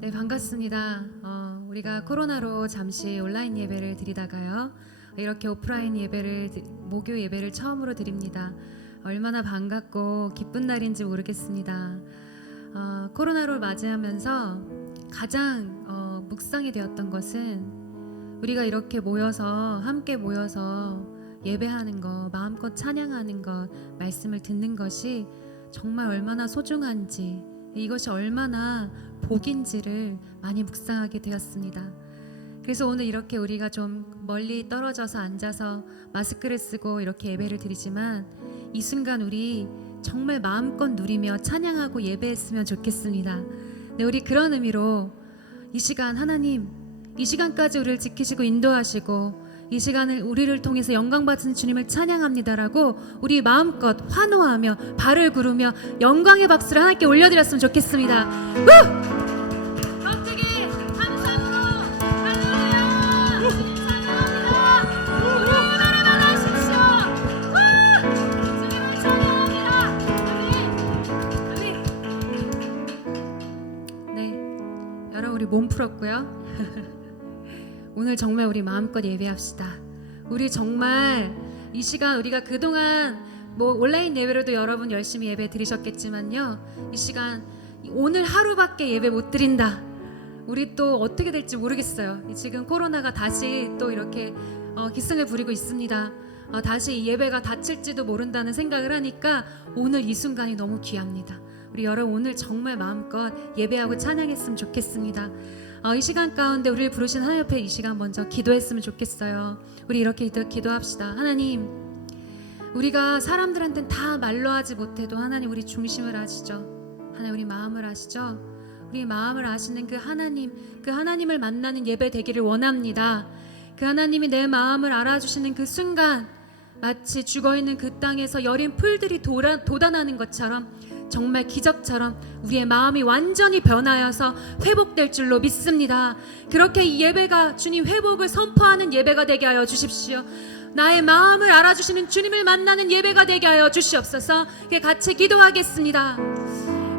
네, 반갑습니다. 우리가 코로나로 잠시 온라인 예배를 드리다가요, 이렇게 오프라인 예배를, 목요 예배를 처음으로 드립니다. 얼마나 반갑고 기쁜 날인지 모르겠습니다. 코로나를 맞이하면서 가장 묵상이 되었던 것은 우리가 이렇게 모여서, 함께 모여서 예배하는 것, 마음껏 찬양하는 것, 말씀을 듣는 것이 정말 얼마나 소중한지, 이것이 얼마나 복인지를 많이 묵상하게 되었습니다. 그래서 오늘 이렇게 우리가 좀 멀리 떨어져서 앉아서 마스크를 쓰고 이렇게 예배를 드리지만 이 순간 우리 정말 마음껏 누리며 찬양하고 예배했으면 좋겠습니다. 네, 우리 그런 의미로 이 시간 하나님, 이 시간까지 우리를 지키시고 인도하시고 이 시간을 우리를 통해서 영광 받은 주님을 찬양합니다라고 우리 마음껏 환호하며 발을 구르며 영광의 박수를 하나님께 올려드렸으면 좋겠습니다. 갑자기 함성으로 할렐루야 찬양합니다. 우리 나라하십시오. 주님을 찬양합니다. 네, 여러분 우리 몸 풀었고요. 오늘 정말 우리 마음껏 예배합시다. 우리 정말 이 시간 우리가 그동안 온라인 예배로도 여러분 열심히 예배 드리셨겠지만요, 이 시간 오늘 하루밖에 예배 못 드린다, 우리 또 어떻게 될지 모르겠어요. 지금 코로나가 다시 또 이렇게 기승을 부리고 있습니다. 다시 이 예배가 닫힐지도 모른다는 생각을 하니까 오늘 이 순간이 너무 귀합니다. 우리 여러분 오늘 정말 마음껏 예배하고 찬양했으면 좋겠습니다. 이 시간 가운데 우리를 부르신 하나님 앞에 이 시간 먼저 기도했으면 좋겠어요. 우리 이렇게 기도합시다. 하나님, 우리가 사람들한테는 다 말로 하지 못해도 하나님 우리 중심을 아시죠? 하나님 우리 마음을 아시죠? 우리 마음을 아시는 그 하나님을 만나는 예배 되기를 원합니다. 그 하나님이 내 마음을 알아주시는 그 순간 마치 죽어있는 그 땅에서 여린 풀들이 돋아나는 것처럼 정말 기적처럼 우리의 마음이 완전히 변하여서 회복될 줄로 믿습니다. 그렇게 이 예배가 주님 회복을 선포하는 예배가 되게 하여 주십시오. 나의 마음을 알아주시는 주님을 만나는 예배가 되게 하여 주시옵소서. 같이 기도하겠습니다.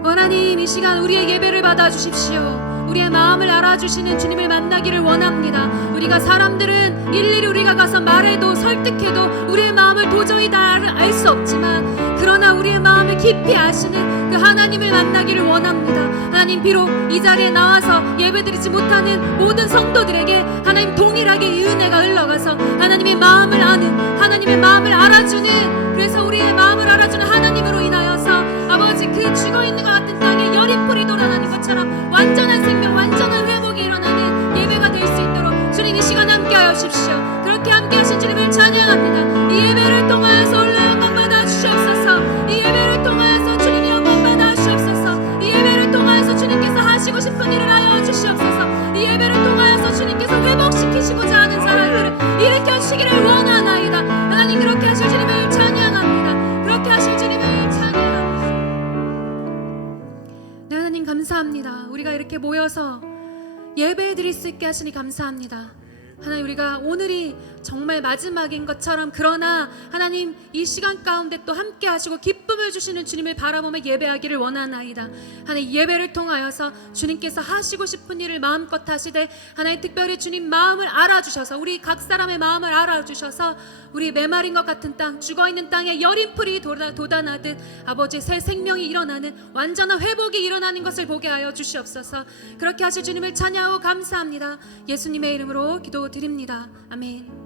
하나님, 이 시간 우리의 예배를 받아주십시오. 우리의 마음을 알아주시는 주님을 만나기를 원합니다. 우리가 사람들은 일일이 우리가 가서 말해도 설득해도 우리의 마음을 도저히 다 알 수 없지만, 그러나 우리의 마음을 깊이 아시는 그 하나님을 만나기를 원합니다. 하나님, 비록 이 자리에 나와서 예배드리지 못하는 모든 성도들에게 하나님 동일하게 이 은혜가 흘러가서 하나님의 마음을 아는, 하나님의 마음을 알아주는, 그래서 우리의 마음을 알아주는 하나님으로 인하여서 아버지, 그 죽어있는 것 같은 땅에 여린 풀이 돌아나는 것처럼 완전한 생명, 완전한 회복이 일어나는 예배가 될 수 있도록 주님 이 시간 함께하여 주십시오. 그렇게 함께하신 주님을 찬양합니다. 이 예배를 통하여서 올라 영광 받아 주시옵소서. 이 예배를 통하여서 주님 영광 받아 주시옵소서. 이 예배를 통하여서 주님께서 하시고 싶은 일을 하여 주시옵소서. 이 예배를 통하여서 주님께서 회복시키시고자 하는 사람들을 일으켜 주시기를 원하나이다. 하나님, 그렇게 하실 주님을 찬양합니다. 그렇게 하실 주님을 찬양합니다. 네, 하나님 감사합니다. 우리가 이렇게 모여서 예배 드릴 수 있게 하시니 감사합니다. 하나님, 우리가 오늘이 정말 마지막인 것처럼, 그러나 하나님 이 시간 가운데 또 함께 하시고 기쁨을 주시는 주님을 바라보며 예배하기를 원하나이다. 하나님, 예배를 통하여서 주님께서 하시고 싶은 일을 마음껏 하시되, 하나님 특별히 주님 마음을 알아주셔서, 우리 각 사람의 마음을 알아주셔서 우리 메마른 것 같은 땅, 죽어있는 땅에 여린 풀이 돋아나듯 아버지 새 생명이 일어나는, 완전한 회복이 일어나는 것을 보게 하여 주시옵소서. 그렇게 하실 주님을 찬양하고 감사합니다. 예수님의 이름으로 기도드립니다. 아멘.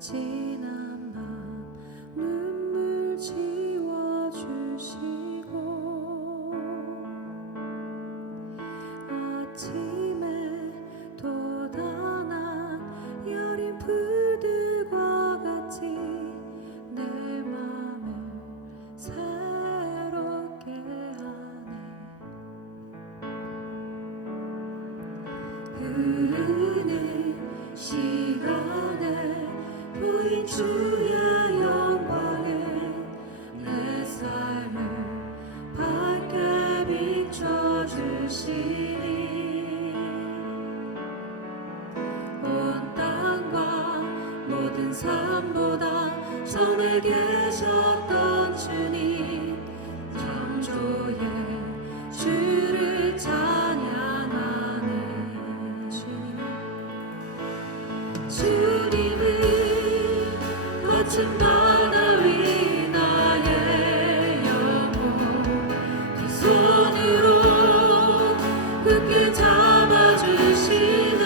지난 밤 눈물 지워주시고 아침에 돋아난 여린 풀들과 같이 내 맘을 새롭게 하네. 흐르는 시간에 모든 삶보다 전에 계셨던 주님 창조의 주를 찬양하네. 주님은 거친 바다 위 나의 영혼 두 손으로 굳게 잡아주시네.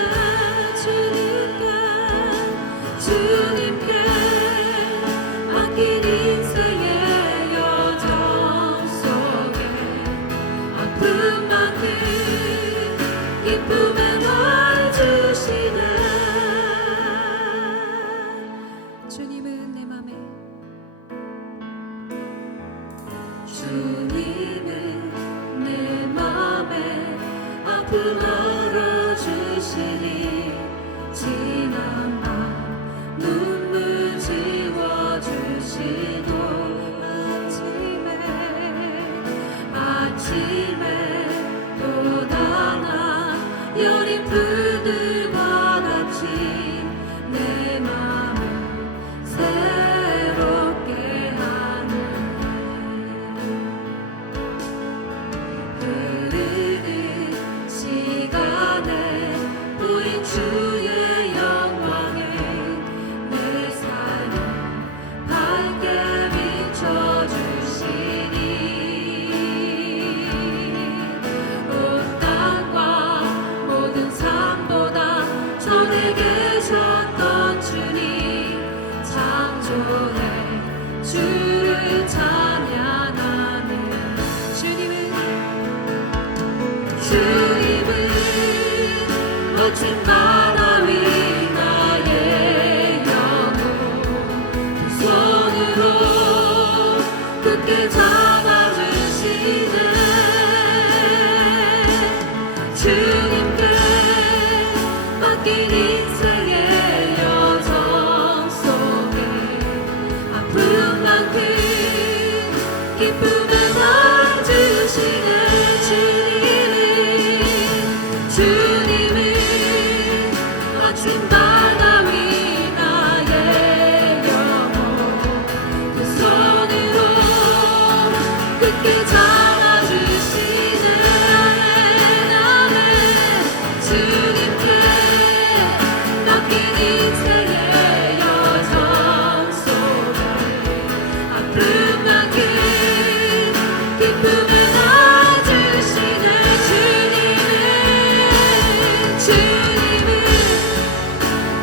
주님께 맡긴 인생의 여정 속에 아픔만큼 기쁨에 널 주시네. 주님은 내 맘에 주님은 내 맘에 아픔 알아주시니 지난 밤 눈물 지워주시고 아침에 또 다나 여린 풀들과 같이 내 맘을 새롭게 하네. 흐르는 시간에 보인 주의 영광에 내 삶을 밝게 비춰주시니 온 땅과 모든 삶보다 전에 계셨던 주님 창조의 주를 찬양하네. 주님은 거친 바다 위 나의 영혼 두 손으로 굳게 잡아주시네. 주님께 맡긴 인생의 여정 속에 아픔만큼 기쁨에 널 주시네. 주님은 거친 바다 위 나의 영혼 두 손으로 굳게 잡아주시네. 나는 주님께 맡긴 인생의 여정 속에 아픔만큼 기쁨에 널 주시네. 주님은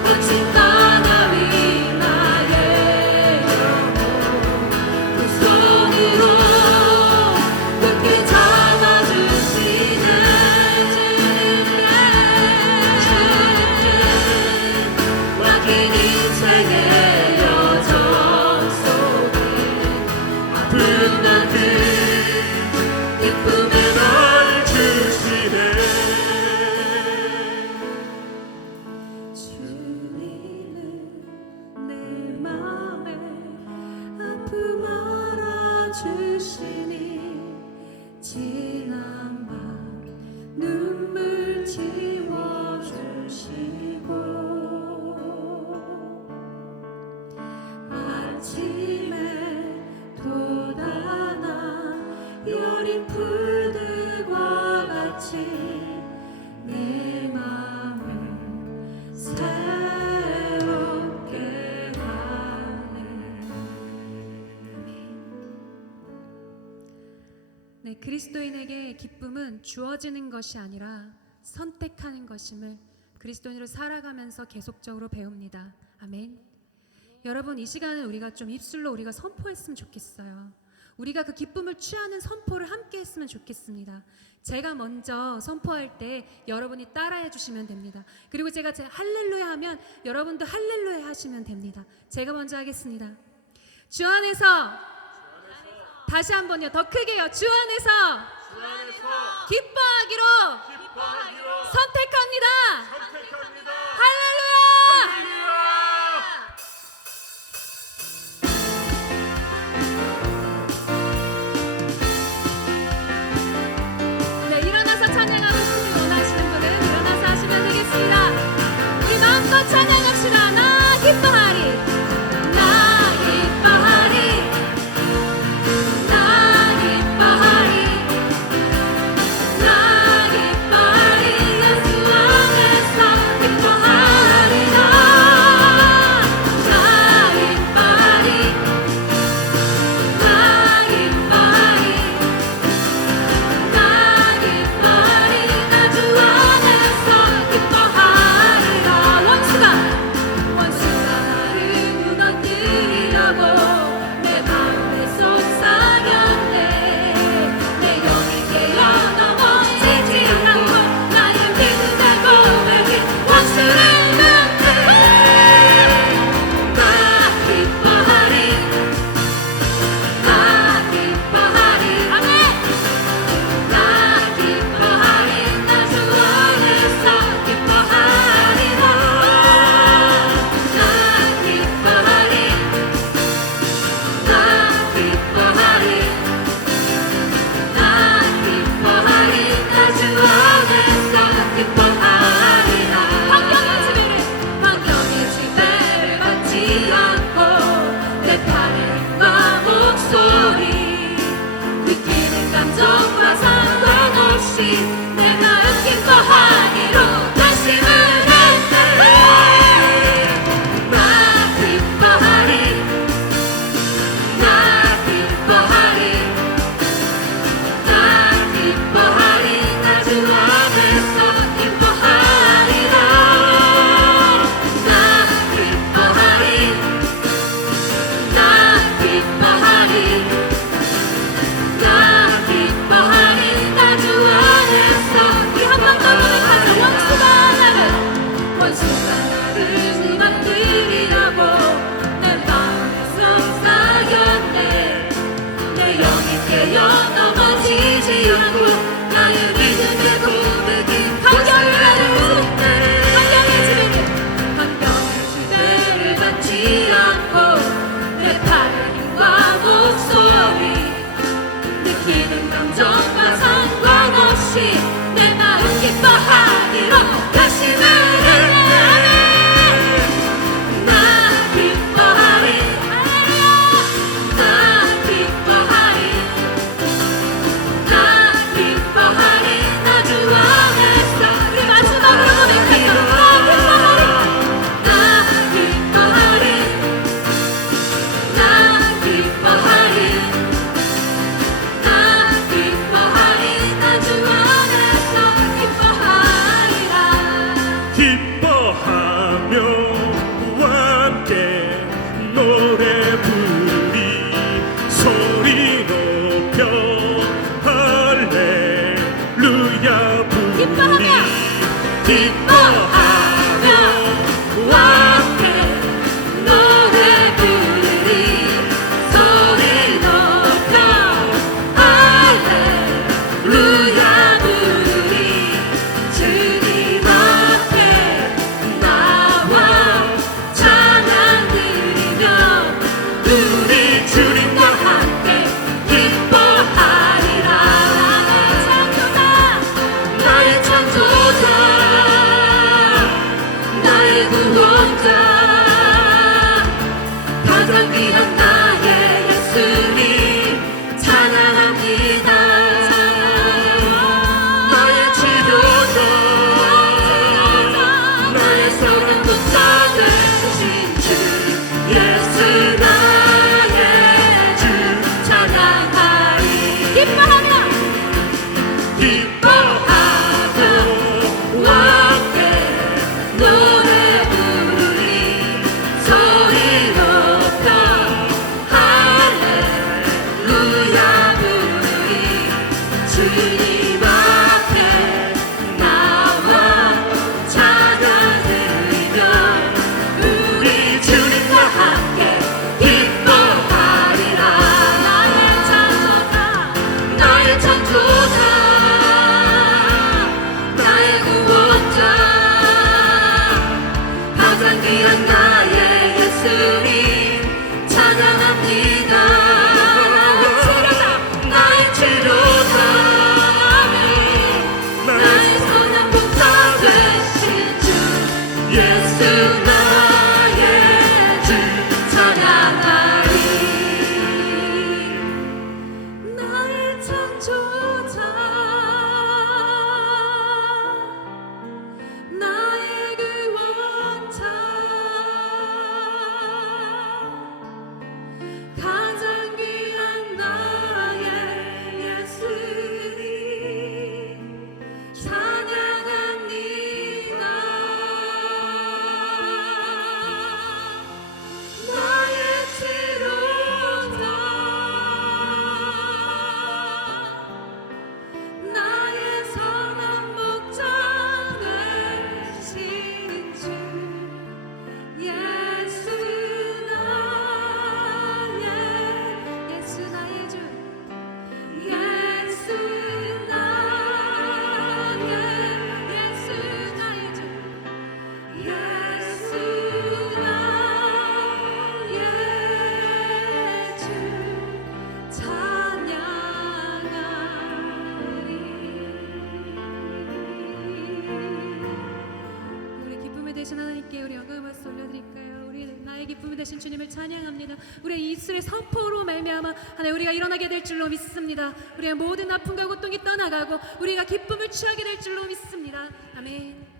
거친 바다 위 나의 영혼 두 손으로 굳게 잡아주시네. 주님께 맡긴 인생의 여정 속에 아픔만큼 기쁨에 널 주시네. 주님은 내 맘에 아픔 알아주시니 지난 밤 눈물 지워주시고 아침에 또 다나 여린 풀들과 같이 내 맘을 새롭게 하네. 네, 그리스도인에게 기쁨은 주어지는 것이 아니라 선택하는 것임을 그리스도인으로 살아가면서 계속적으로 배웁니다. 아멘. 여러분, 이 시간은 우리가 좀 입술로 우리가 선포했으면 좋겠어요. 우리가 그 기쁨을 취하는 선포를 함께 했으면 좋겠습니다. 제가 먼저 선포할 때 여러분이 따라해 주시면 됩니다. 그리고 제가 할렐루야 하면 여러분도 할렐루야 하시면 됩니다. 제가 먼저 하겠습니다. 주 안에서 다시 한번요. 더 크게요. 주 안에서 기뻐하기로 선택합니다. 할렐루야! 네, 일어나서 찬양하고 싶은 원하시는 분은 일어나서 하시면 되겠습니다. 우리 마음껏 찬양합시다. 나 기뻐하리. 찬양합니다. 우리 영광을 박수 올려드릴까요? 우리 나의 기쁨이 되신 주님을 찬양합니다. 우리의 이슬의 선포로 말미암아 하나님 우리가 일어나게 될 줄로 믿습니다. 우리의 모든 아픔과 고통이 떠나가고 우리가 기쁨을 취하게 될 줄로 믿습니다. 아멘.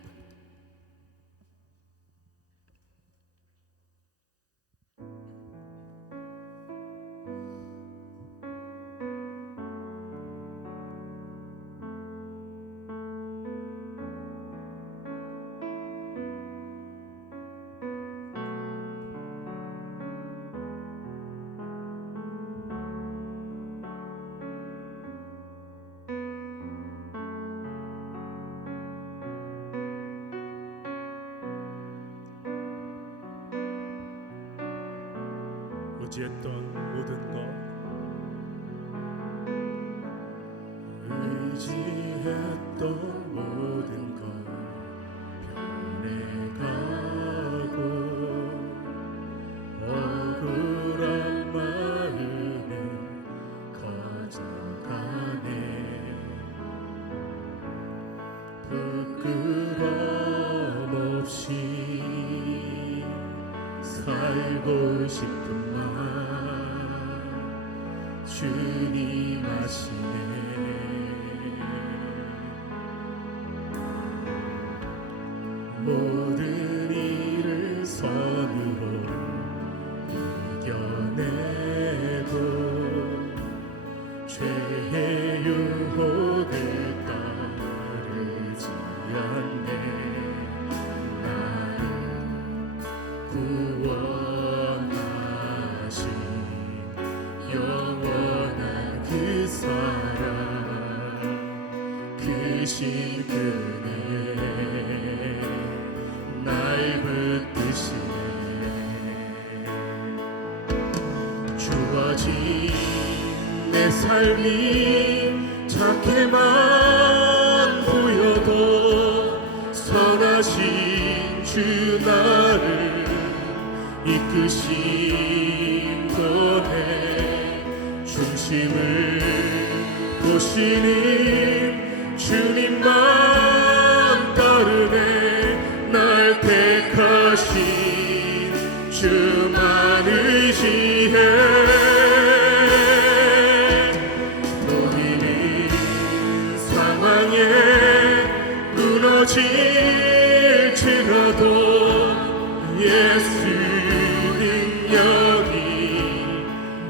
의지했던 모든 것 의지했던 모든 것 변해가고 억울한 마음은 커져가네 부끄럼 없이 살고 싶은 마 주님 아시네 모든 일을 선으로 이겨내고 죄의 유혹을 따르지 않네 나를 구원하신 영원한 그 사랑 크신 그네 날 붙드시네 주어진 내 삶이 작게만 보여도 선하신 주 나를 이끄신 분의 중심을 보시는 주님만 따르네 날 택하신 주만 의지해 보이는 상황에 무너질지라도 예수 능력이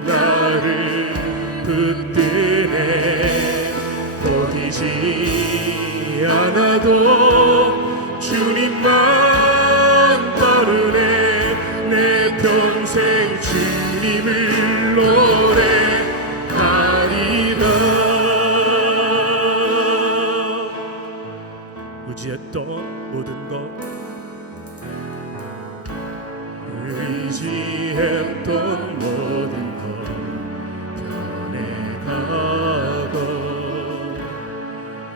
나를 붙드네 보이지 않아도 주님만 따르네 내 평생 주님을 노래하리라 의지했던 모든 것 의지했던 모든 것 변해가고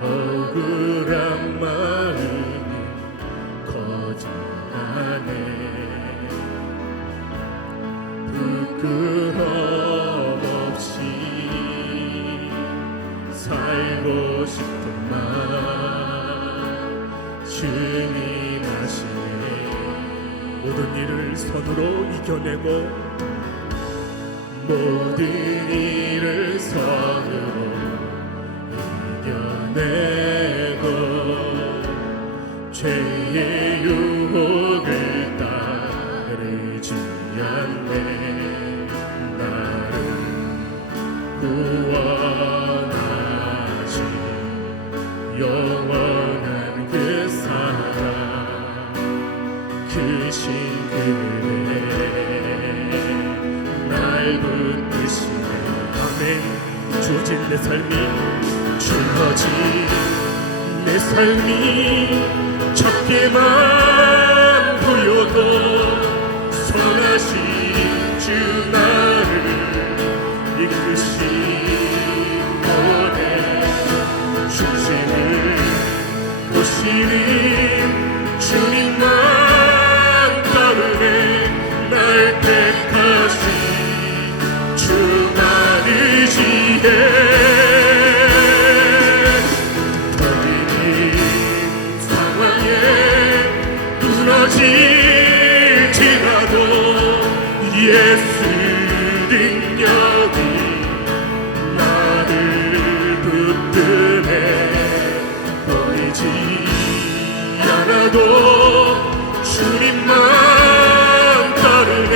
억울한 마음은 거듭나네 부끄럼 없이 살고 싶은 마 주님 아시네 모든 일을 선으로 이겨내고 모든 일을 선으로 이겨내고 죄의 유혹을 따르지 않네 나를 구원하신 영원한 그 사랑 크신 그네 날 붙드시네 아멘 주어진 내 삶이 주어진 내 삶이 작게만 보여도 선하신 주 나를 이끄신 분의 중심을 보시는 주님만 따르네 날 택하신 주만 의지해 보이는 상황에 예수 능력이 나를 붙드네. 보이지 않아도 주님만 따르네.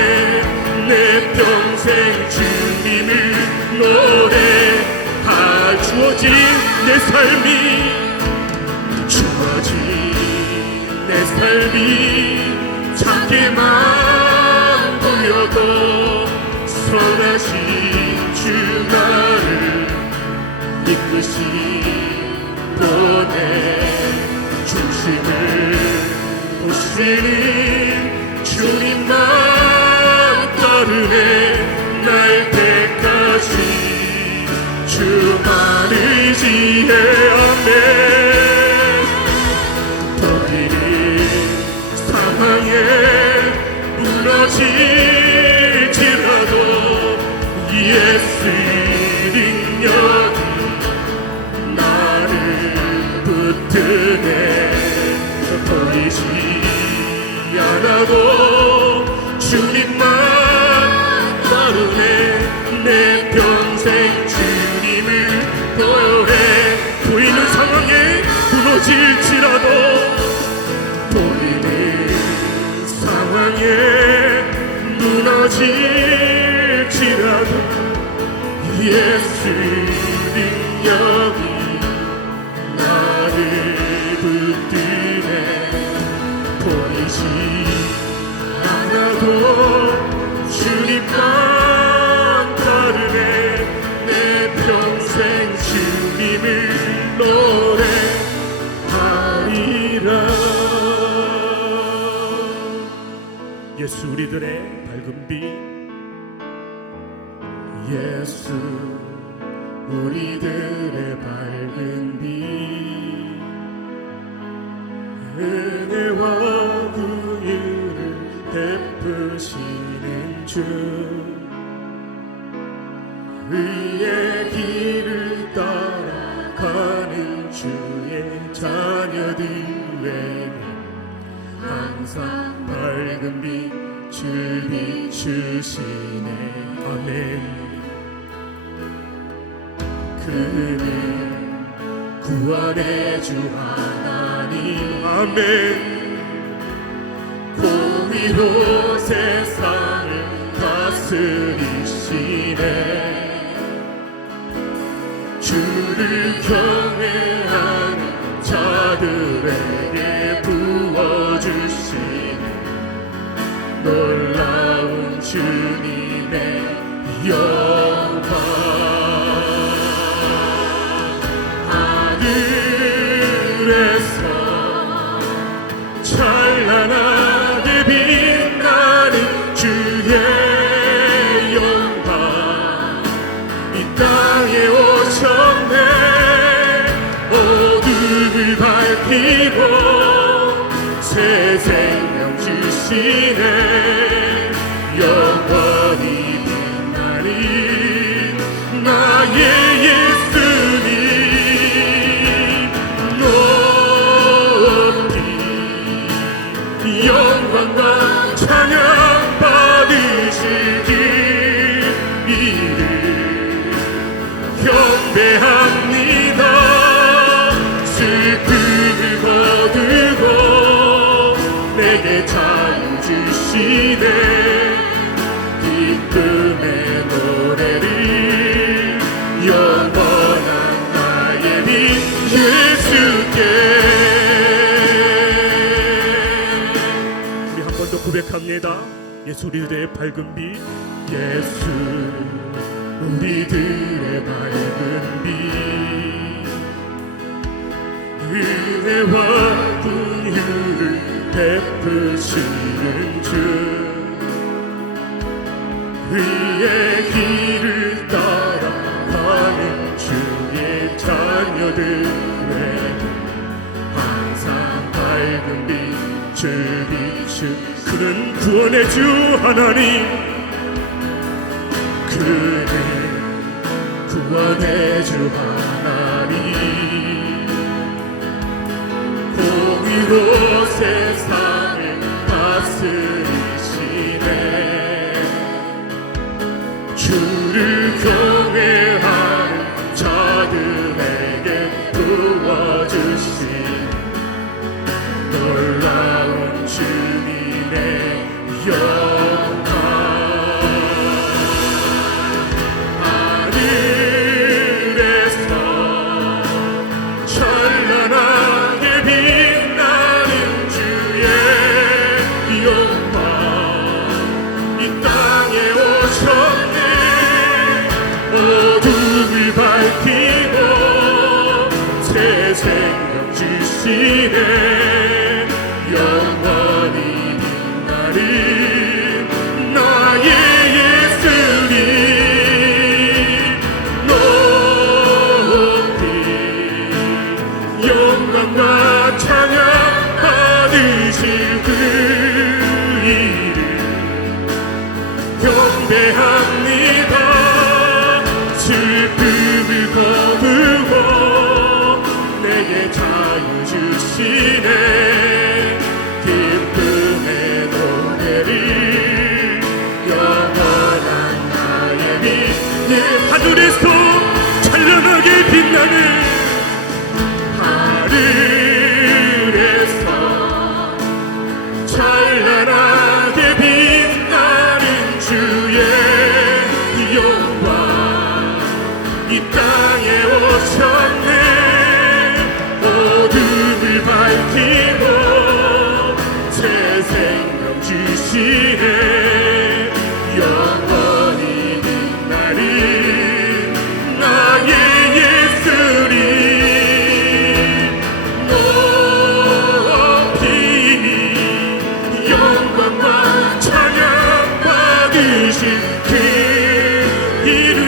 내 평생 주님을 노래하. 주어진 내 삶이 주어진 내 삶이 작게만 보여도 선하신 주 나를 이끄시 보내. 중심을 보시는 주님만 따르네. 날 택하신 주만을 지혜. 아멘. 보이는 상황에 무너질지라도 예수 능력이 나를 붙드네. 보이지 않아도 주님만 따르네. 내 평생 주님을 노래. 보이는 상황에 무너질지라도 보이는 상황에 무너질지라도 예수 능력이 나를 붙드네. 보이지 않아도 주님만 따르네. 내 평생 주님을 노래하리라. 예수 우리들의 밝은 빛. 예수 우리들의 밝은 빛. 은혜와 긍휼을 베푸시는 주. 의의 길을 따라가는 주의 자녀들에게 항상 밝은 빛을 비추시네. 아멘. 그는 구원의 주 하나님. 아멘. 공의로 세상을 다스리시네. 주를 경외하는 자들에게 부어주시는 놀라운 주님의 영광. 하늘에서 찬란하게 빛나는 주의 영광 이 땅에 오셨네. 어둠을 밝히고 새 생명 주시네. 영원히 빛나는 나의 예수님 높이 영광과 찬양 받으시길 이를 경배합니다. 슬픔을 거두고 내게 자유 주시네. 기쁨의 노래를 영원한 나의 빛 예수께. 우리 한 번 더 고백합니다. 예수 우리들의 밝은 빛. 예수 우리들의 밝은 빛. 은혜와 긍휼을 베푸시는 주. 의의 길을 따라가는 주의 자녀들에게 항상 밝은 빛을 비추. 그는 구원의 주 하나님. 그는 구원의 주 하나님. 공의로 세상을 다스리시네. 주시네 영원히 빛나는 나의 예수님 높이 영광과 찬양 받으실 그 이름 경배합니다 슬픔을 거두고 내게 자유 주시네 기쁨의 노래를 영원한 나의 빛 하늘에서 찬란하게 빛나는 하늘에서 찬란하게 빛나는 주의 영광 이 땅에 오셨네 어둠을 밝히고 새 생명 주시네 영원히 빛나는 나의 예수님 높이 영광과 찬양 받으신 그 이름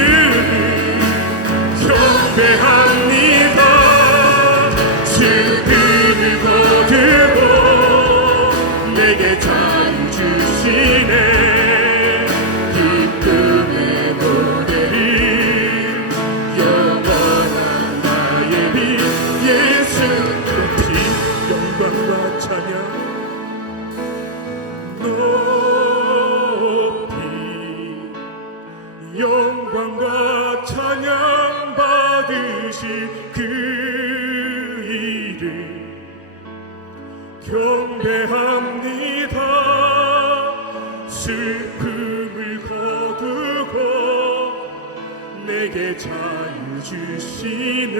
경배합니다 슬픔을 거두고 내게 자유 주시네 기쁨의 노래를 영원한 나의 빛 예수 높이 영광과 찬양 높이 영광과 찬양 받으실 그 이름 경배합니다 슬픔을 거두고 내게 자유 주시네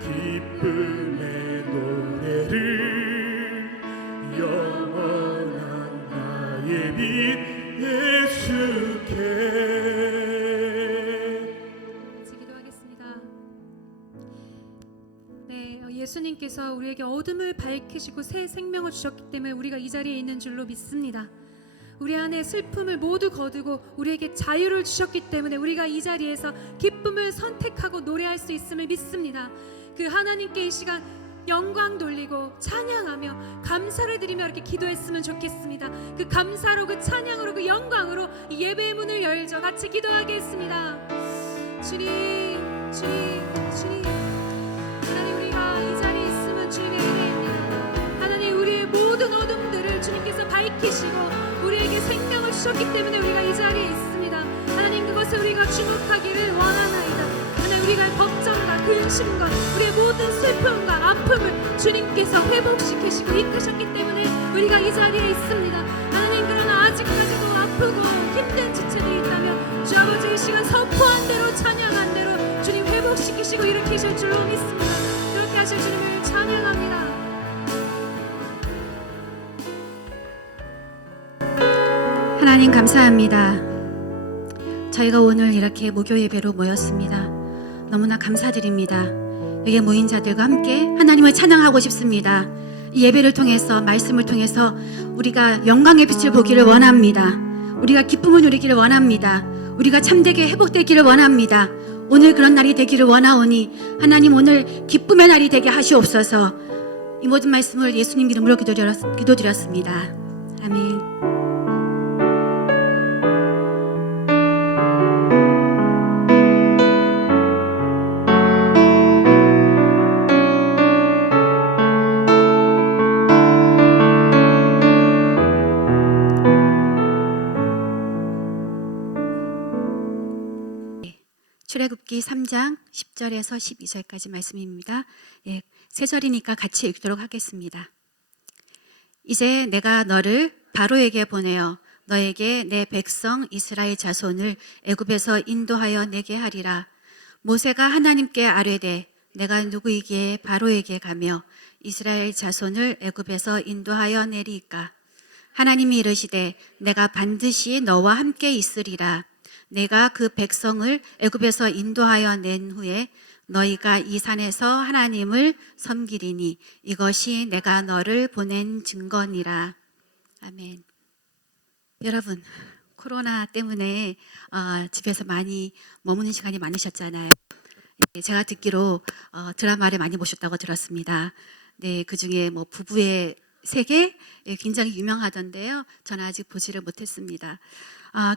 기쁨의 노래를 영원한 나의 빛 예수께 기도하겠습니다. 네, 예수님께서 우리에게 어둠을 밝히시고 새 생명을 주셨기 때문에 우리가 이 자리에 있는 줄로 믿습니다. 우리 안에 슬픔을 모두 거두고 우리에게 자유를 주셨기 때문에 우리가 이 자리에서 기쁨을 선택하고 노래할 수 있음을 믿습니다. 그 하나님께 이 시간 영광 돌리고 찬양하며 감사를 드리며 이렇게 기도했으면 좋겠습니다. 그 감사로 그 찬양으로 그 영광으로 이 예배의 문을 열죠. 같이 기도하겠습니다. 주님, 주님, 주님. 하나님 우리가 이 자리에 있으면 주님의 은혜입니다. 하나님 우리의 모든 어둠들을 주님께서 밝히시고 우리에게 생명을 주셨기 때문에 우리가 이 자리에 있습니다. 하나님 그것을 우리가 주목하기를 원하나이다. 하나님 우리가 걱정과 근심과 우리의 모든 슬픔과 아픔을 주님께서 회복시키시고 이끄셨기 때문에 우리가 이 자리에 있습니다. 하나님 그러나 아직까지도 아프고 힘든 지체들이 있다면 주 아버지 이 시간 선포한 대로 찬양한 대로 주님 회복시키시고 일으키실 줄로 믿습니다. 그렇게 하실 주님을 찬양합니다. 하나님 감사합니다. 저희가 오늘 이렇게 목요 예배로 모였습니다. 너무나 감사드립니다. 여기 모인 자들과 함께 하나님을 찬양하고 싶습니다. 이 예배를 통해서 말씀을 통해서 우리가 영광의 빛을 보기를 원합니다. 우리가 기쁨을 누리기를 원합니다. 우리가 참되게 회복되기를 원합니다. 오늘 그런 날이 되기를 원하오니 하나님 오늘 기쁨의 날이 되게 하시옵소서. 이 모든 말씀을 예수님 이름으로 기도드렸습니다. 아멘. 출애굽기 3장 10절에서 12절까지 말씀입니다. 예, 세 절이니까 같이 읽도록 하겠습니다. 이제 내가 너를 바로에게 보내어 너에게 내 백성 이스라엘 자손을 애굽에서 인도하여 내게 하리라. 모세가 하나님께 아뢰되 내가 누구이기에 바로에게 가며 이스라엘 자손을 애굽에서 인도하여 내리이까. 하나님이 이르시되 내가 반드시 너와 함께 있으리라. 내가 그 백성을 애굽에서 인도하여 낸 후에 너희가 이 산에서 하나님을 섬기리니 이것이 내가 너를 보낸 증거니라. 아멘. 여러분, 코로나 때문에 집에서 많이 머무는 시간이 많으셨잖아요. 제가 듣기로 드라마를 많이 보셨다고 들었습니다. 네, 그 중에 뭐 부부의 세계 굉장히 유명하던데요. 저는 아직 보지를 못했습니다.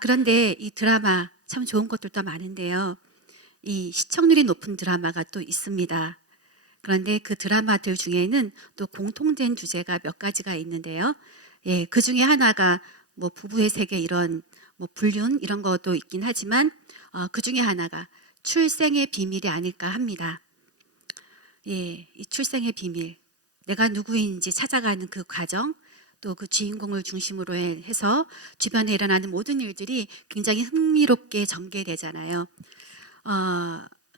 그런데 이 드라마 참 좋은 것들도 많은데요. 이 시청률이 높은 드라마가 또 있습니다. 그런데 그 드라마들 중에는 또 공통된 주제가 몇 가지가 있는데요. 예, 그 중에 하나가 뭐 부부의 세계 이런 뭐 불륜 이런 것도 있긴 하지만 그 중에 하나가 출생의 비밀이 아닐까 합니다. 예, 이 출생의 비밀, 내가 누구인지 찾아가는 그 과정, 또 그 주인공을 중심으로 해서 주변에 일어나는 모든 일들이 굉장히 흥미롭게 전개되잖아요.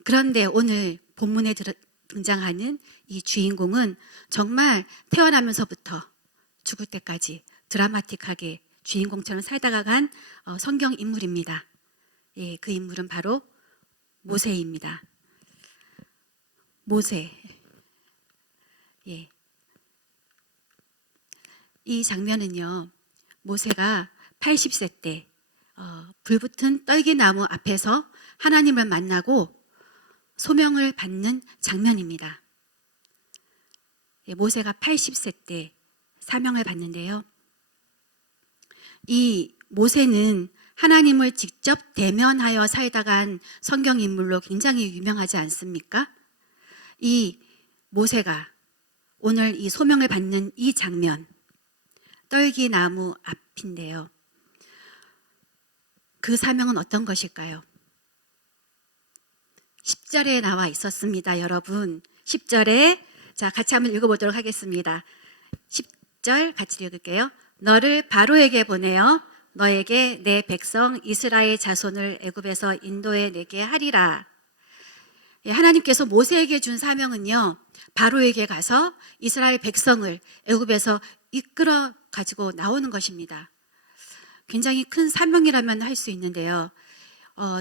그런데 오늘 본문에 등장하는 이 주인공은 정말 태어나면서부터 죽을 때까지 드라마틱하게 주인공처럼 살다가 간 성경 인물입니다. 예, 그 인물은 바로 모세입니다. 모세. 예. 이 장면은요, 모세가 80세 때 불붙은 떨기나무 앞에서 하나님을 만나고 소명을 받는 장면입니다. 예, 모세가 80세 때 사명을 받는데요. 이 모세는 하나님을 직접 대면하여 살다 간 성경 인물로 굉장히 유명하지 않습니까? 이 모세가 오늘 이 소명을 받는 이 장면, 떨기나무 앞인데요. 그 사명은 어떤 것일까요? 10절에 나와 있었습니다, 여러분. 10절에 자, 같이 한번 읽어보도록 하겠습니다. 10절 같이 읽을게요. 너를 바로에게 보내어 너에게 내 백성 이스라엘 자손을 애굽에서 인도해 내게 하리라. 예, 하나님께서 모세에게 준 사명은요, 바로에게 가서 이스라엘 백성을 애굽에서 이끌어 가지고 나오는 것입니다. 굉장히 큰 사명이라면 할 수 있는데요.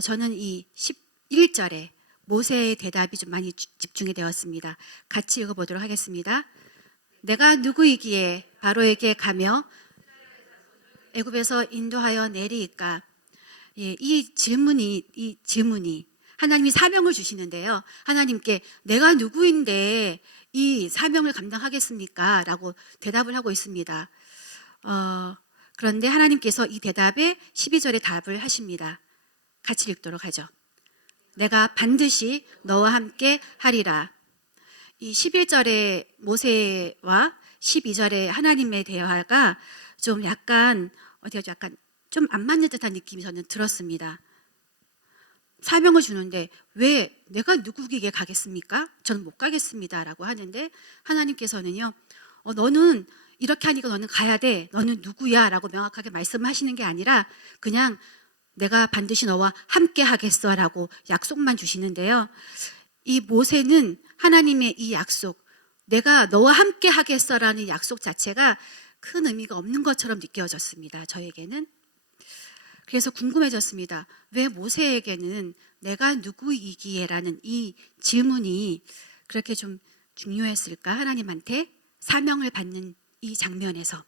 저는 이 11절에 모세의 대답이 좀 많이 집중이 되었습니다. 같이 읽어보도록 하겠습니다. 내가 누구이기에 바로에게 가며 애굽에서 인도하여 내리이까. 예, 이 질문이 하나님이 사명을 주시는데요. 하나님께 내가 누구인데 이 사명을 감당하겠습니까? 라고 대답을 하고 있습니다. 그런데 하나님께서 이 대답에 12절에 답을 하십니다. 같이 읽도록 하죠. 내가 반드시 너와 함께 하리라. 이 11절의 모세와 12절의 하나님의 대화가 좀 약간 좀 안 맞는 듯한 느낌이 저는 들었습니다. 사명을 주는데 왜 내가 누구에게 가겠습니까? 저는 못 가겠습니다 라고 하는데 하나님께서는요, 너는 이렇게 하니까 너는 가야 돼, 너는 누구야 라고 명확하게 말씀하시는 게 아니라 그냥 내가 반드시 너와 함께 하겠어 라고 약속만 주시는데요. 이 모세는 하나님의 이 약속, 내가 너와 함께 하겠어 라는 약속 자체가 큰 의미가 없는 것처럼 느껴졌습니다, 저에게는. 그래서 궁금해졌습니다. 왜 모세에게는 내가 누구이기에 라는 이 질문이 그렇게 좀 중요했을까? 하나님한테 사명을 받는 이 장면에서.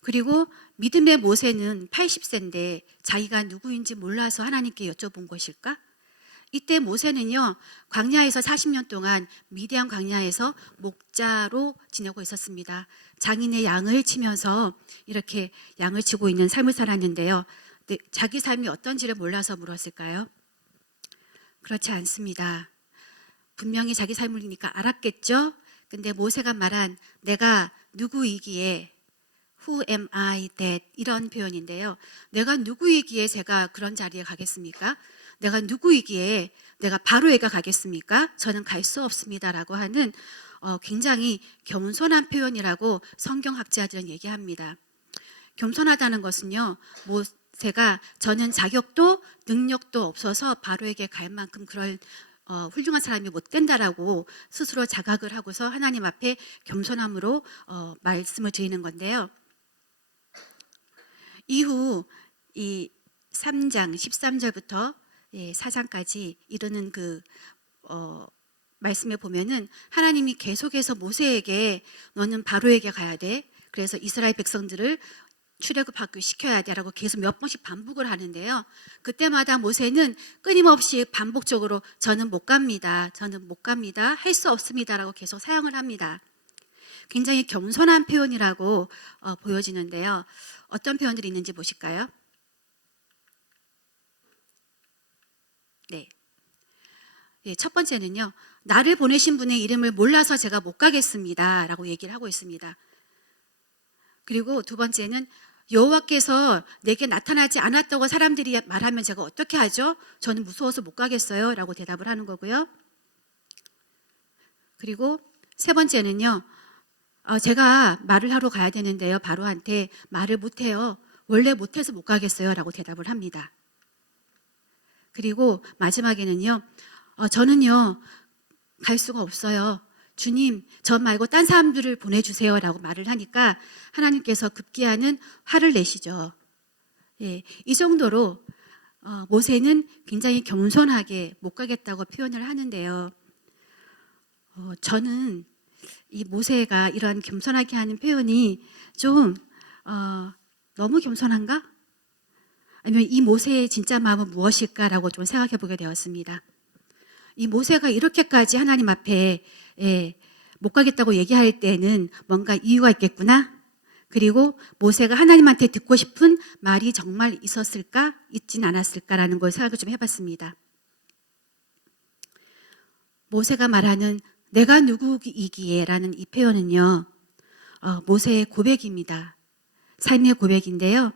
그리고 믿음의 모세는 80세인데 자기가 누구인지 몰라서 하나님께 여쭤본 것일까? 이때 모세는요, 광야에서 40년 동안 미디안 광야에서 목자로 지내고 있었습니다. 장인의 양을 치면서 이렇게 양을 치고 있는 삶을 살았는데요. 자기 삶이 어떤지를 몰라서 물었을까요? 그렇지 않습니다. 분명히 자기 삶이니까 알았겠죠? 근데 모세가 말한 내가 누구이기에 Who am I that 이런 표현인데요. 내가 누구이기에 제가 그런 자리에 가겠습니까? 내가 누구이기에 내가 바로에게 가겠습니까? 저는 갈 수 없습니다라고 하는 굉장히 겸손한 표현이라고 성경학자들은 얘기합니다. 겸손하다는 것은요, 모세가 저는 자격도 능력도 없어서 바로에게 갈 만큼 그럴 훌륭한 사람이 못 된다라고 스스로 자각을 하고서 하나님 앞에 겸손함으로 말씀을 드리는 건데요. 이후 이 3장 13절부터 4장까지 이르는 그 말씀에 보면은 하나님이 계속해서 모세에게 너는 바로에게 가야 돼. 그래서 이스라엘 백성들을 출애굽하게 시켜야 돼라고 계속 몇 번씩 반복을 하는데요. 그때마다 모세는 끊임없이 반복적으로 저는 못 갑니다. 저는 못 갑니다. 할 수 없습니다라고 계속 사용을 합니다. 굉장히 겸손한 표현이라고 보여지는데요. 어떤 표현들이 있는지 보실까요? 네. 첫 번째는요. 나를 보내신 분의 이름을 몰라서 제가 못 가겠습니다. 라고 얘기를 하고 있습니다. 그리고 두 번째는 여호와께서 내게 나타나지 않았다고 사람들이 말하면 제가 어떻게 하죠? 저는 무서워서 못 가겠어요. 라고 대답을 하는 거고요. 그리고 세 번째는요. 제가 말을 하러 가야 되는데요. 바로한테 말을 못해요. 원래 못해서 못 가겠어요. 라고 대답을 합니다. 그리고 마지막에는요. 저는요. 갈 수가 없어요. 주님, 저 말고 딴 사람들을 보내주세요. 라고 말을 하니까 하나님께서 급기야는 화를 내시죠. 이 정도로 모세는 굉장히 겸손하게 못 가겠다고 표현을 하는데요. 저는 이 모세가 이런 겸손하게 하는 표현이 좀 너무 겸손한가? 아니면 이 모세의 진짜 마음은 무엇일까라고 좀 생각해 보게 되었습니다. 이 모세가 이렇게까지 하나님 앞에 못 가겠다고 얘기할 때는 뭔가 이유가 있겠구나. 그리고 모세가 하나님한테 듣고 싶은 말이 정말 있었을까, 있진 않았을까라는 걸 생각을 좀 해봤습니다. 모세가 말하는 내가 누구이기에라는 이 표현은요, 모세의 고백입니다. 삶의 고백인데요.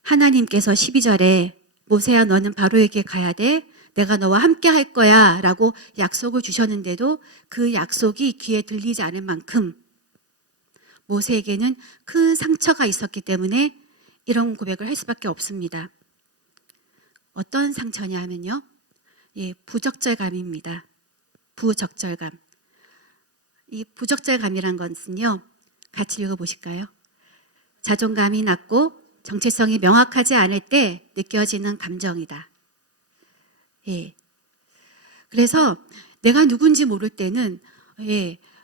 하나님께서 12절에 모세야 너는 바로에게 가야 돼. 내가 너와 함께 할 거야 라고 약속을 주셨는데도 그 약속이 귀에 들리지 않을 만큼 모세에게는 큰 상처가 있었기 때문에 이런 고백을 할 수밖에 없습니다. 어떤 상처냐 하면요. 부적절감입니다. 부적절감. 이 부적절감이란 것은요. 같이 읽어보실까요? 자존감이 낮고 정체성이 명확하지 않을 때 느껴지는 감정이다. 그래서 내가 누군지 모를 때는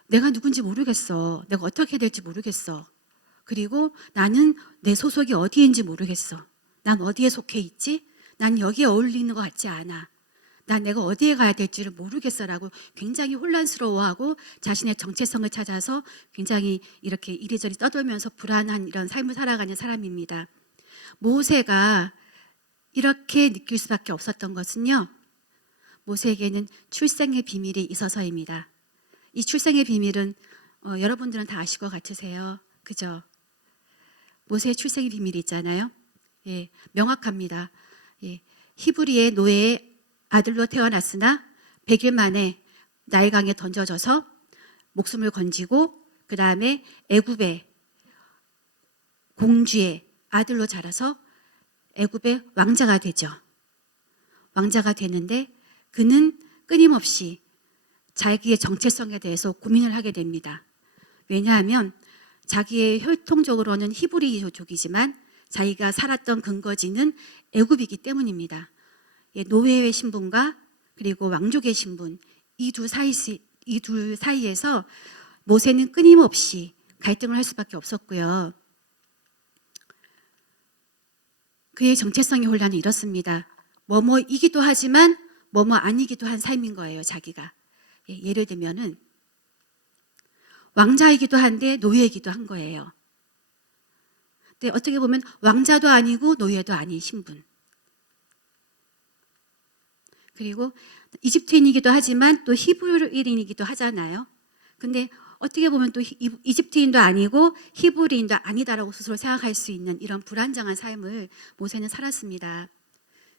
내가 누군지 모르겠어. 내가 어떻게 될지 모르겠어. 그리고 나는 내 소속이 어디인지 모르겠어. 난 어디에 속해 있지? 난 여기에 어울리는 것 같지 않아. 난 내가 어디에 가야 될지를 모르겠어라고 굉장히 혼란스러워하고 자신의 정체성을 찾아서 굉장히 이렇게 이리저리 떠돌면서 불안한 이런 삶을 살아가는 사람입니다. 모세가 이렇게 느낄 수밖에 없었던 것은요. 모세에게는 출생의 비밀이 있어서입니다. 이 출생의 비밀은 여러분들은 다 아실 것 같으세요. 그죠? 모세의 출생의 비밀이 있잖아요. 명확합니다. 히브리의 노예의 아들로 태어났으나 100일 만에 나일강에 던져져서 목숨을 건지고 그 다음에 애굽의 공주의 아들로 자라서 애굽의 왕자가 되죠. 왕자가 되는데 그는 끊임없이 자기의 정체성에 대해서 고민을 하게 됩니다. 왜냐하면 자기의 혈통적으로는 히브리족이지만 자기가 살았던 근거지는 애굽이기 때문입니다. 노예의 신분과 그리고 왕족의 신분 이 둘 사이에서 모세는 끊임없이 갈등을 할 수밖에 없었고요. 그의 정체성의 혼란은 이렇습니다. 뭐뭐이기도 하지만 뭐뭐 아니기도 한 삶인 거예요. 자기가. 예를 들면은 왕자이기도 한데 노예이기도 한 거예요. 근데 어떻게 보면 왕자도 아니고 노예도 아닌 신분. 그리고 이집트인이기도 하지만 또 히브리인이기도 하잖아요. 근데 어떻게 보면 또 이집트인도 아니고 히브리인도 아니다라고 스스로 생각할 수 있는 이런 불안정한 삶을 모세는 살았습니다.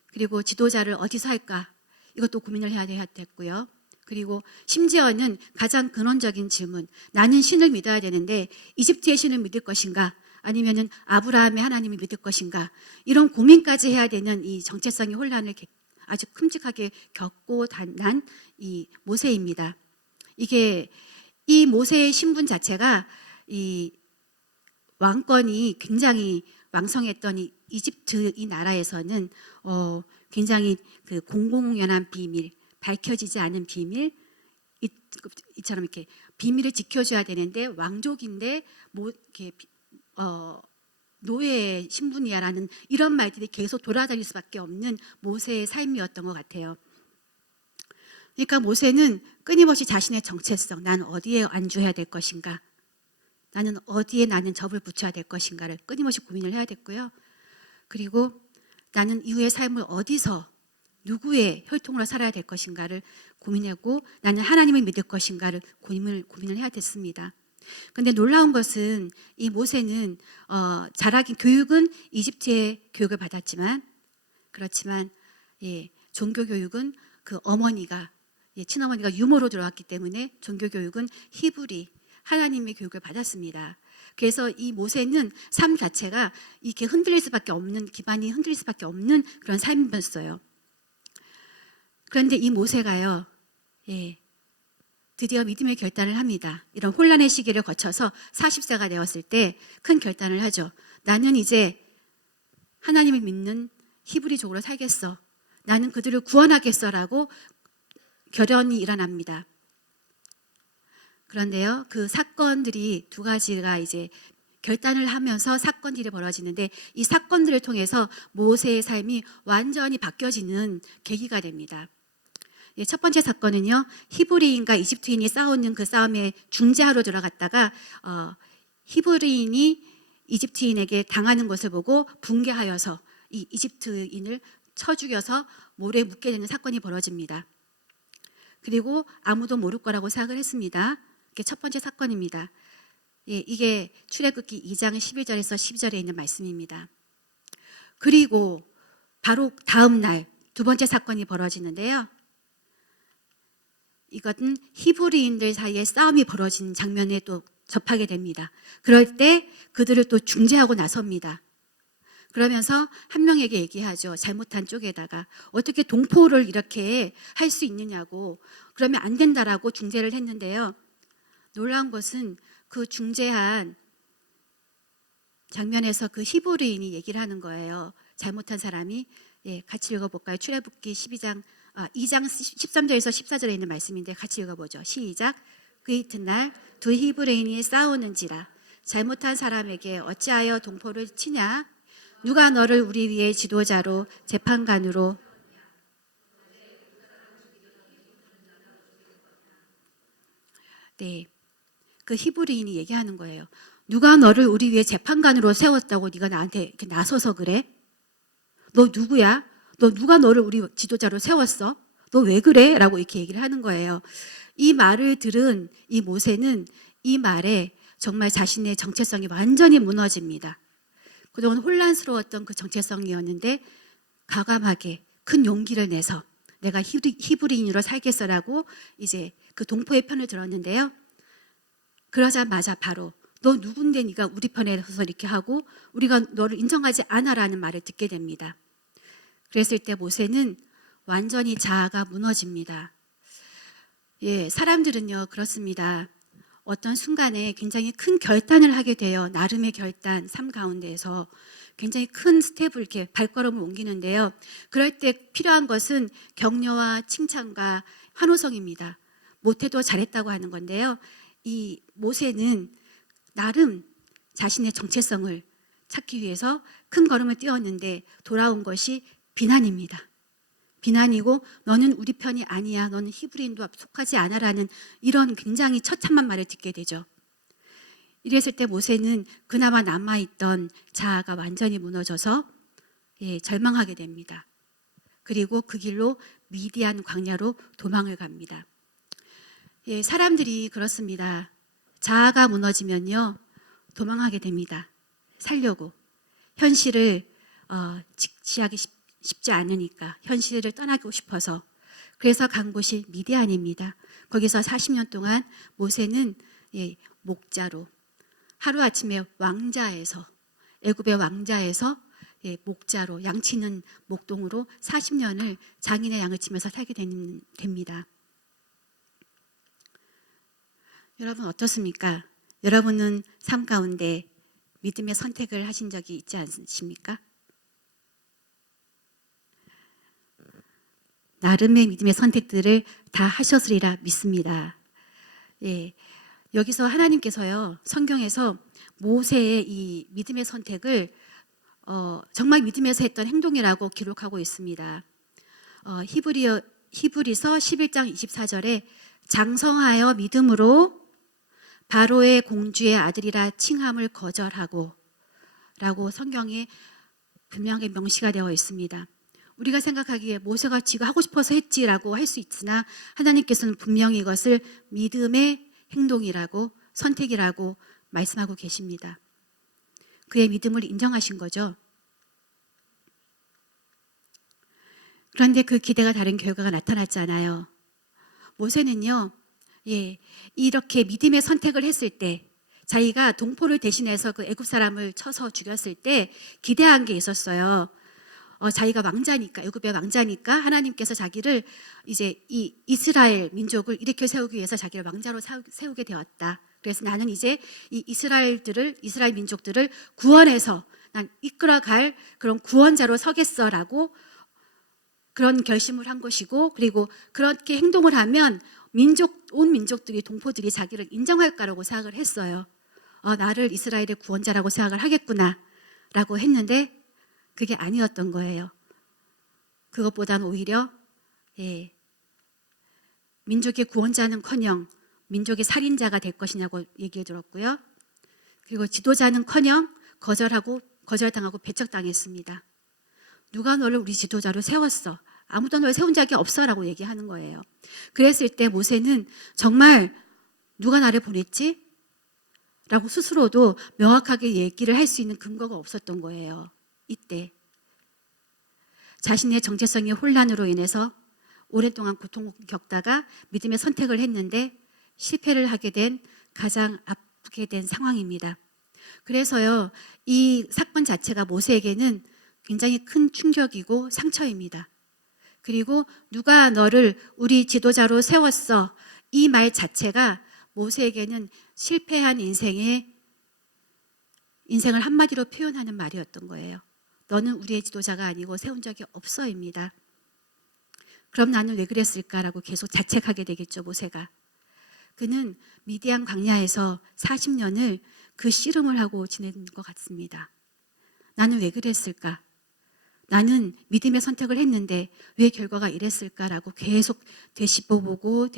그리고 지도자를 어디서 할까? 이것도 고민을 해야 됐고요. 그리고 심지어는 가장 근원적인 질문, 나는 신을 믿어야 되는데 이집트의 신을 믿을 것인가? 아니면은 아브라함의 하나님을 믿을 것인가? 이런 고민까지 해야 되는 이 정체성의 혼란을 아주 큼직하게 겪고 난 이 모세입니다. 이게 이 모세의 신분 자체가 이 왕권이 굉장히 왕성했던 이 이집트 이 나라에서는 굉장히 그 공공연한 비밀, 밝혀지지 않은 비밀, 이처럼 이렇게 비밀을 지켜줘야 되는데 왕족인데 뭐 이렇게 노예 신분이야라는 이런 말들이 계속 돌아다닐 수밖에 없는 모세의 삶이었던 것 같아요. 그러니까 모세는 끊임없이 자신의 정체성, 난 어디에 안주해야 될 것인가, 나는 어디에 나는 접을 붙여야 될 것인가를 끊임없이 고민을 해야 됐고요. 그리고 나는 이후의 삶을 어디서 누구의 혈통으로 살아야 될 것인가를 고민하고 나는 하나님을 믿을 것인가를 고민을 해야 됐습니다. 그런데 놀라운 것은 이 모세는 자라긴 교육은 이집트의 교육을 받았지만 그렇지만 종교 교육은 그 어머니가 친어머니가 유모로 들어왔기 때문에 종교 교육은 히브리 하나님의 교육을 받았습니다. 그래서 이 모세는 삶 자체가 이렇게 흔들릴 수밖에 없는 기반이 흔들릴 수밖에 없는 그런 삶이었어요. 그런데 이 모세가요, 드디어 믿음의 결단을 합니다. 이런 혼란의 시기를 거쳐서 40세가 되었을 때 큰 결단을 하죠. 나는 이제 하나님을 믿는 히브리족으로 살겠어. 나는 그들을 구원하겠어라고 결연이 일어납니다. 그런데요, 그 사건들이 두 가지가 이제 결단을 하면서 사건들이 벌어지는데 이 사건들을 통해서 모세의 삶이 완전히 바뀌어지는 계기가 됩니다. 첫 번째 사건은요, 히브리인과 이집트인이 싸우는 그 싸움에 중재하러 들어갔다가 히브리인이 이집트인에게 당하는 것을 보고 붕괴하여서 이 이집트인을 쳐 죽여서 모래에 묻게 되는 사건이 벌어집니다. 그리고 아무도 모를 거라고 생각을 했습니다. 이게 첫 번째 사건입니다. 이게 출애굽기 2장 11절에서 12절에 있는 말씀입니다. 그리고 바로 다음 날 두 번째 사건이 벌어지는데요. 이것은 히브리인들 사이에 싸움이 벌어진 장면에 또 접하게 됩니다. 그럴 때 그들을 또 중재하고 나섭니다. 그러면서 한 명에게 얘기하죠. 잘못한 쪽에다가 어떻게 동포를 이렇게 할 수 있느냐고, 그러면 안 된다라고 중재를 했는데요. 놀라운 것은 그 중재한 장면에서 그 히브리인이 얘기를 하는 거예요. 잘못한 사람이. 같이 읽어볼까요? 출애굽기 2장 13절에서 14절에 있는 말씀인데 같이 읽어보죠. 시작. 그 이튿날 두 히브리인이 싸우는지라 잘못한 사람에게 어찌하여 동포를 치냐? 누가 너를 우리 위에 지도자로 재판관으로 그 히브리인이 얘기하는 거예요. 누가 너를 우리 위에 재판관으로 세웠다고 네가 나한테 이렇게 나서서 그래? 너 누구야? 너 누가 너를 우리 지도자로 세웠어? 너 왜 그래? 라고 이렇게 얘기를 하는 거예요. 이 말을 들은 이 모세는 이 말에 정말 자신의 정체성이 완전히 무너집니다. 그동안 혼란스러웠던 그 정체성이었는데 과감하게 큰 용기를 내서 내가 히브리인으로 살겠어라고 이제 그 동포의 편을 들었는데요. 그러자마자 바로 너 누군데 네가 우리 편에 서서 이렇게 하고 우리가 너를 인정하지 않아라는 말을 듣게 됩니다. 그랬을 때 모세는 완전히 자아가 무너집니다. 사람들은요 그렇습니다. 어떤 순간에 굉장히 큰 결단을 하게 돼요. 나름의 결단, 삶 가운데에서 굉장히 큰 스텝을 이렇게 발걸음을 옮기는데요. 그럴 때 필요한 것은 격려와 칭찬과 환호성입니다. 못해도 잘했다고 하는 건데요. 이 모세는 나름 자신의 정체성을 찾기 위해서 큰 걸음을 뛰었는데 돌아온 것이 비난입니다. 비난이고 너는 우리 편이 아니야. 너는 히브리인도 속하지 않아라는 이런 굉장히 처참한 말을 듣게 되죠. 이랬을 때 모세는 그나마 남아있던 자아가 완전히 무너져서 절망하게 됩니다. 그리고 그 길로 미디안 광야로 도망을 갑니다. 사람들이 그렇습니다. 자아가 무너지면요 도망하게 됩니다. 살려고. 현실을 직시하기 쉽지 않으니까 현실을 떠나고 싶어서. 그래서 간 곳이 미디안입니다. 거기서 40년 동안 모세는 목자로 하루아침에 왕자에서 애굽의 왕자에서 목자로 양치는 목동으로 40년을 장인의 양을 치면서 살게 됩니다. 여러분 어떻습니까? 여러분은 삶 가운데 믿음의 선택을 하신 적이 있지 않으십니까? 나름의 믿음의 선택들을 다 하셨으리라 믿습니다. 예, 여기서 하나님께서요, 성경에서 모세의 이 믿음의 선택을 정말 믿음에서 했던 행동이라고 기록하고 있습니다. 히브리서 11장 24절에 장성하여 믿음으로 바로의 공주의 아들이라 칭함을 거절하고 라고 성경에 분명하게 명시가 되어 있습니다. 우리가 생각하기에 모세가 지가 하고 싶어서 했지라고 할 수 있으나 하나님께서는 분명히 이것을 믿음의 행동이라고 선택이라고 말씀하고 계십니다. 그의 믿음을 인정하신 거죠. 그런데 그 기대가 다른 결과가 나타났잖아요. 모세는요, 이렇게 믿음의 선택을 했을 때, 자기가 동포를 대신해서 그 애굽 사람을 쳐서 죽였을 때 기대한 게 있었어요. 자기가 왕자니까, 애굽의 왕자니까 하나님께서 자기를 이제 이 이스라엘 민족을 일으켜 세우기 위해서 자기를 왕자로 세우게 되었다. 그래서 나는 이제 이 이스라엘 민족들을 구원해서 난 이끌어갈 그런 구원자로 서겠어라고 그런 결심을 한 것이고, 그리고 그렇게 행동을 하면 온 민족들이, 동포들이 자기를 인정할 거라고 생각을 했어요. 나를 이스라엘의 구원자라고 생각을 하겠구나 라고 했는데 그게 아니었던 거예요. 그것보다는 오히려 민족의 구원자는커녕 민족의 살인자가 될 것이냐고 얘기해 들었고요. 그리고 지도자는커녕 거절당하고 배척당했습니다. 누가 너를 우리 지도자로 세웠어? 아무도 너를 세운 적이 없어라고 얘기하는 거예요. 그랬을 때 모세는 정말 누가 나를 보냈지? 라고 스스로도 명확하게 얘기를 할 수 있는 근거가 없었던 거예요. 이때 자신의 정체성의 혼란으로 인해서 오랫동안 고통을 겪다가 믿음의 선택을 했는데 실패를 하게 된, 가장 아프게 된 상황입니다. 그래서요, 이 사건 자체가 모세에게는 굉장히 큰 충격이고 상처입니다. 그리고 누가 너를 우리 지도자로 세웠어, 이 말 자체가 모세에게는 실패한 인생을 한마디로 표현하는 말이었던 거예요. 너는 우리의 지도자가 아니고 세운 적이 없어입니다. 그럼 나는 왜 그랬을까라고 계속 자책하게 되겠죠, 모세가. 그는 미디안 광야에서 40년을 그 씨름을 하고 지낸 것 같습니다. 나는 왜 그랬을까? 나는 믿음의 선택을 했는데 왜 결과가 이랬을까라고 계속 되씹어보고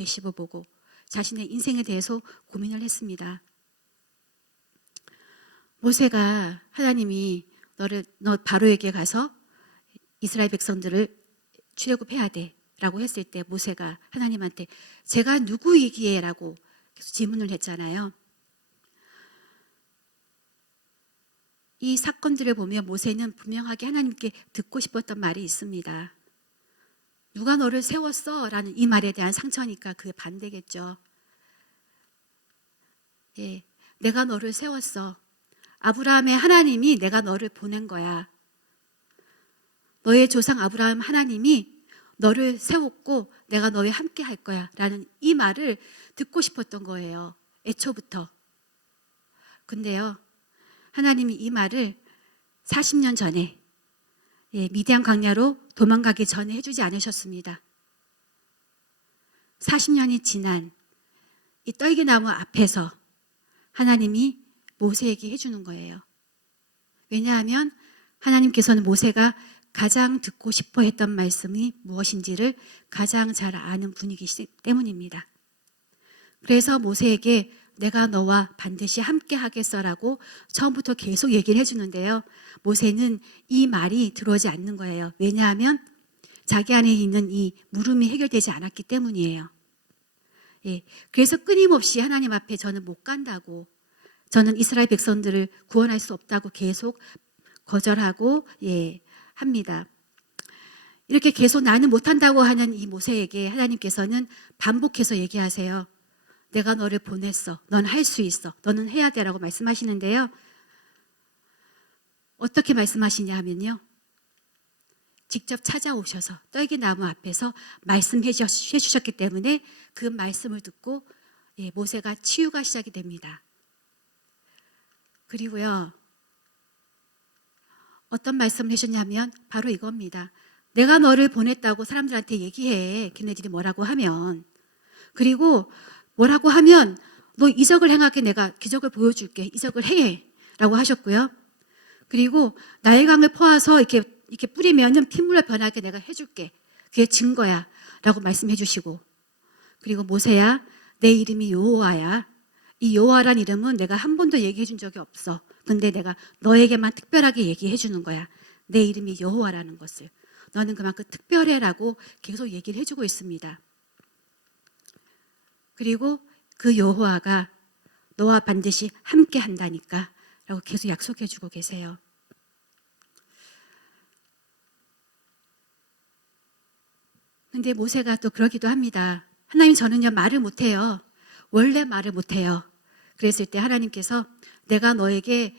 자신의 인생에 대해서 고민을 했습니다. 모세가 하나님이 너 바로에게 가서 이스라엘 백성들을 출애굽해야 돼 라고 했을 때 모세가 하나님한테 제가 누구이기에 라고 계속 질문을 했잖아요. 이 사건들을 보면 모세는 분명하게 하나님께 듣고 싶었던 말이 있습니다. 누가 너를 세웠어? 라는 이 말에 대한 상처니까 그게 반대겠죠. 내가 너를 세웠어. 아브라함의 하나님이 내가 너를 보낸 거야. 너의 조상 아브라함 하나님이 너를 세웠고 내가 너와 함께 할 거야 라는 이 말을 듣고 싶었던 거예요. 애초부터. 근데요, 하나님이 이 말을 40년 전에 미디안 광야로 도망가기 전에 해주지 않으셨습니다. 40년이 지난 이 떨기나무 앞에서 하나님이 모세에게 해주는 거예요. 왜냐하면 하나님께서는 모세가 가장 듣고 싶어 했던 말씀이 무엇인지를 가장 잘 아는 분이기 때문입니다. 그래서 모세에게 내가 너와 반드시 함께 하겠어라고 처음부터 계속 얘기를 해주는데요. 모세는 이 말이 들어오지 않는 거예요. 왜냐하면 자기 안에 있는 이 물음이 해결되지 않았기 때문이에요. 그래서 끊임없이 하나님 앞에 저는 못 간다고, 저는 이스라엘 백성들을 구원할 수 없다고 계속 거절하고 합니다. 이렇게 계속 나는 못한다고 하는 이 모세에게 하나님께서는 반복해서 얘기하세요. 내가 너를 보냈어. 넌 할 수 있어. 너는 해야 돼라고 말씀하시는데요. 어떻게 말씀하시냐 하면요. 직접 찾아오셔서 떨기나무 앞에서 말씀해 주셨기 때문에 그 말씀을 듣고 모세가 치유가 시작이 됩니다. 그리고요. 어떤 말씀을 하셨냐면 바로 이겁니다. 내가 너를 보냈다고 사람들한테 얘기해. 걔네들이 뭐라고 하면. 그리고 뭐라고 하면 너 이적을 행하게 내가 기적을 보여줄게. 이적을 해. 라고 하셨고요. 그리고 나의 강을 퍼와서 이렇게 뿌리면은 핏물로 변하게 내가 해줄게. 그게 증거야. 라고 말씀해 주시고. 그리고 모세야, 내 이름이 여호와야. 이 여호와란 이름은 내가 한 번도 얘기해 준 적이 없어. 근데 내가 너에게만 특별하게 얘기해 주는 거야. 내 이름이 여호와라는 것을. 너는 그만큼 특별해라고 계속 얘기를 해주고 있습니다. 그리고 그 여호와가 너와 반드시 함께 한다니까 라고 계속 약속해 주고 계세요. 근데 모세가 또 그러기도 합니다. 하나님, 저는요 말을 못해요. 원래 말을 못해요. 그랬을 때 하나님께서 내가 너에게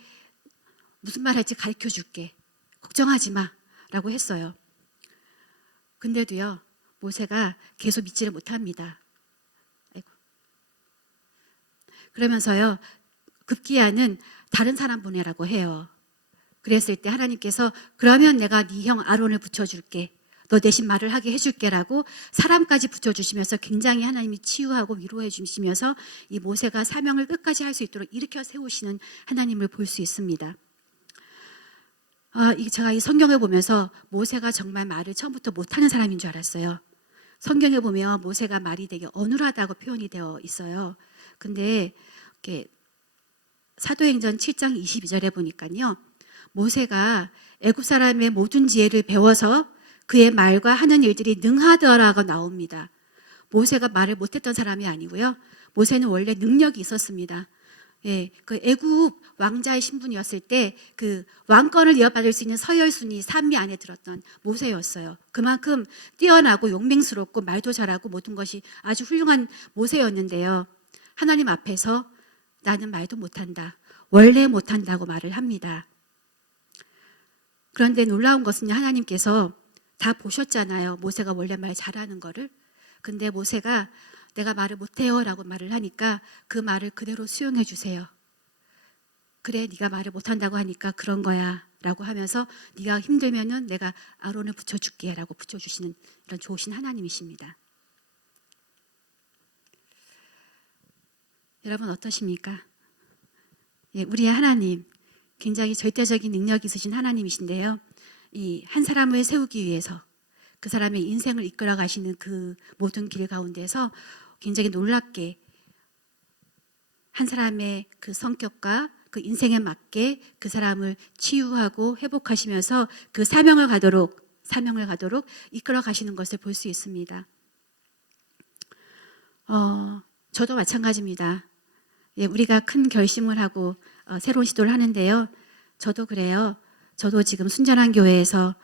무슨 말 할지 가르쳐 줄게. 걱정하지 마 라고 했어요. 근데도요 모세가 계속 믿지를 못합니다. 아이고. 그러면서요 급기야는 다른 사람 보내라고 해요. 그랬을 때 하나님께서 그러면 내가 네 형 아론을 붙여줄게. 너 대신 말을 하게 해줄게라고 사람까지 붙여주시면서 굉장히 하나님이 치유하고 위로해 주시면서 이 모세가 사명을 끝까지 할 수 있도록 일으켜 세우시는 하나님을 볼 수 있습니다. 제가 이 성경을 보면서 모세가 정말 말을 처음부터 못하는 사람인 줄 알았어요. 성경에 보면 모세가 말이 되게 어눌하다고 표현이 되어 있어요. 근데 이렇게 사도행전 7장 22절에 보니까요, 모세가 애굽 사람의 모든 지혜를 배워서 그의 말과 하는 일들이 능하더라고 나옵니다. 모세가 말을 못했던 사람이 아니고요. 모세는 원래 능력이 있었습니다. 예, 그 애굽 왕자의 신분이었을 때 그 왕권을 이어받을 수 있는 서열순위 3위 안에 들었던 모세였어요. 그만큼 뛰어나고 용맹스럽고 말도 잘하고 모든 것이 아주 훌륭한 모세였는데요. 하나님 앞에서 나는 말도 못한다. 원래 못한다고 말을 합니다. 그런데 놀라운 것은 하나님께서 다 보셨잖아요. 모세가 원래 말 잘하는 거를. 근데 모세가 내가 말을 못해요 라고 말을 하니까 그 말을 그대로 수용해 주세요. 그래, 네가 말을 못한다고 하니까 그런 거야 라고 하면서 네가 힘들면은 내가 아론을 붙여줄게 라고 붙여주시는 이런 좋으신 하나님이십니다. 여러분 어떠십니까? 예, 우리의 하나님 굉장히 절대적인 능력이 있으신 하나님이신데요. 이 한 사람을 세우기 위해서 그 사람의 인생을 이끌어 가시는 그 모든 길 가운데서 굉장히 놀랍게 한 사람의 그 성격과 그 인생에 맞게 그 사람을 치유하고 회복하시면서 그 사명을 가도록 이끌어 가시는 것을 볼 수 있습니다. 저도 마찬가지입니다. 예, 우리가 큰 결심을 하고 새로운 시도를 하는데요. 저도 그래요. 저도 지금 순전한 교회에서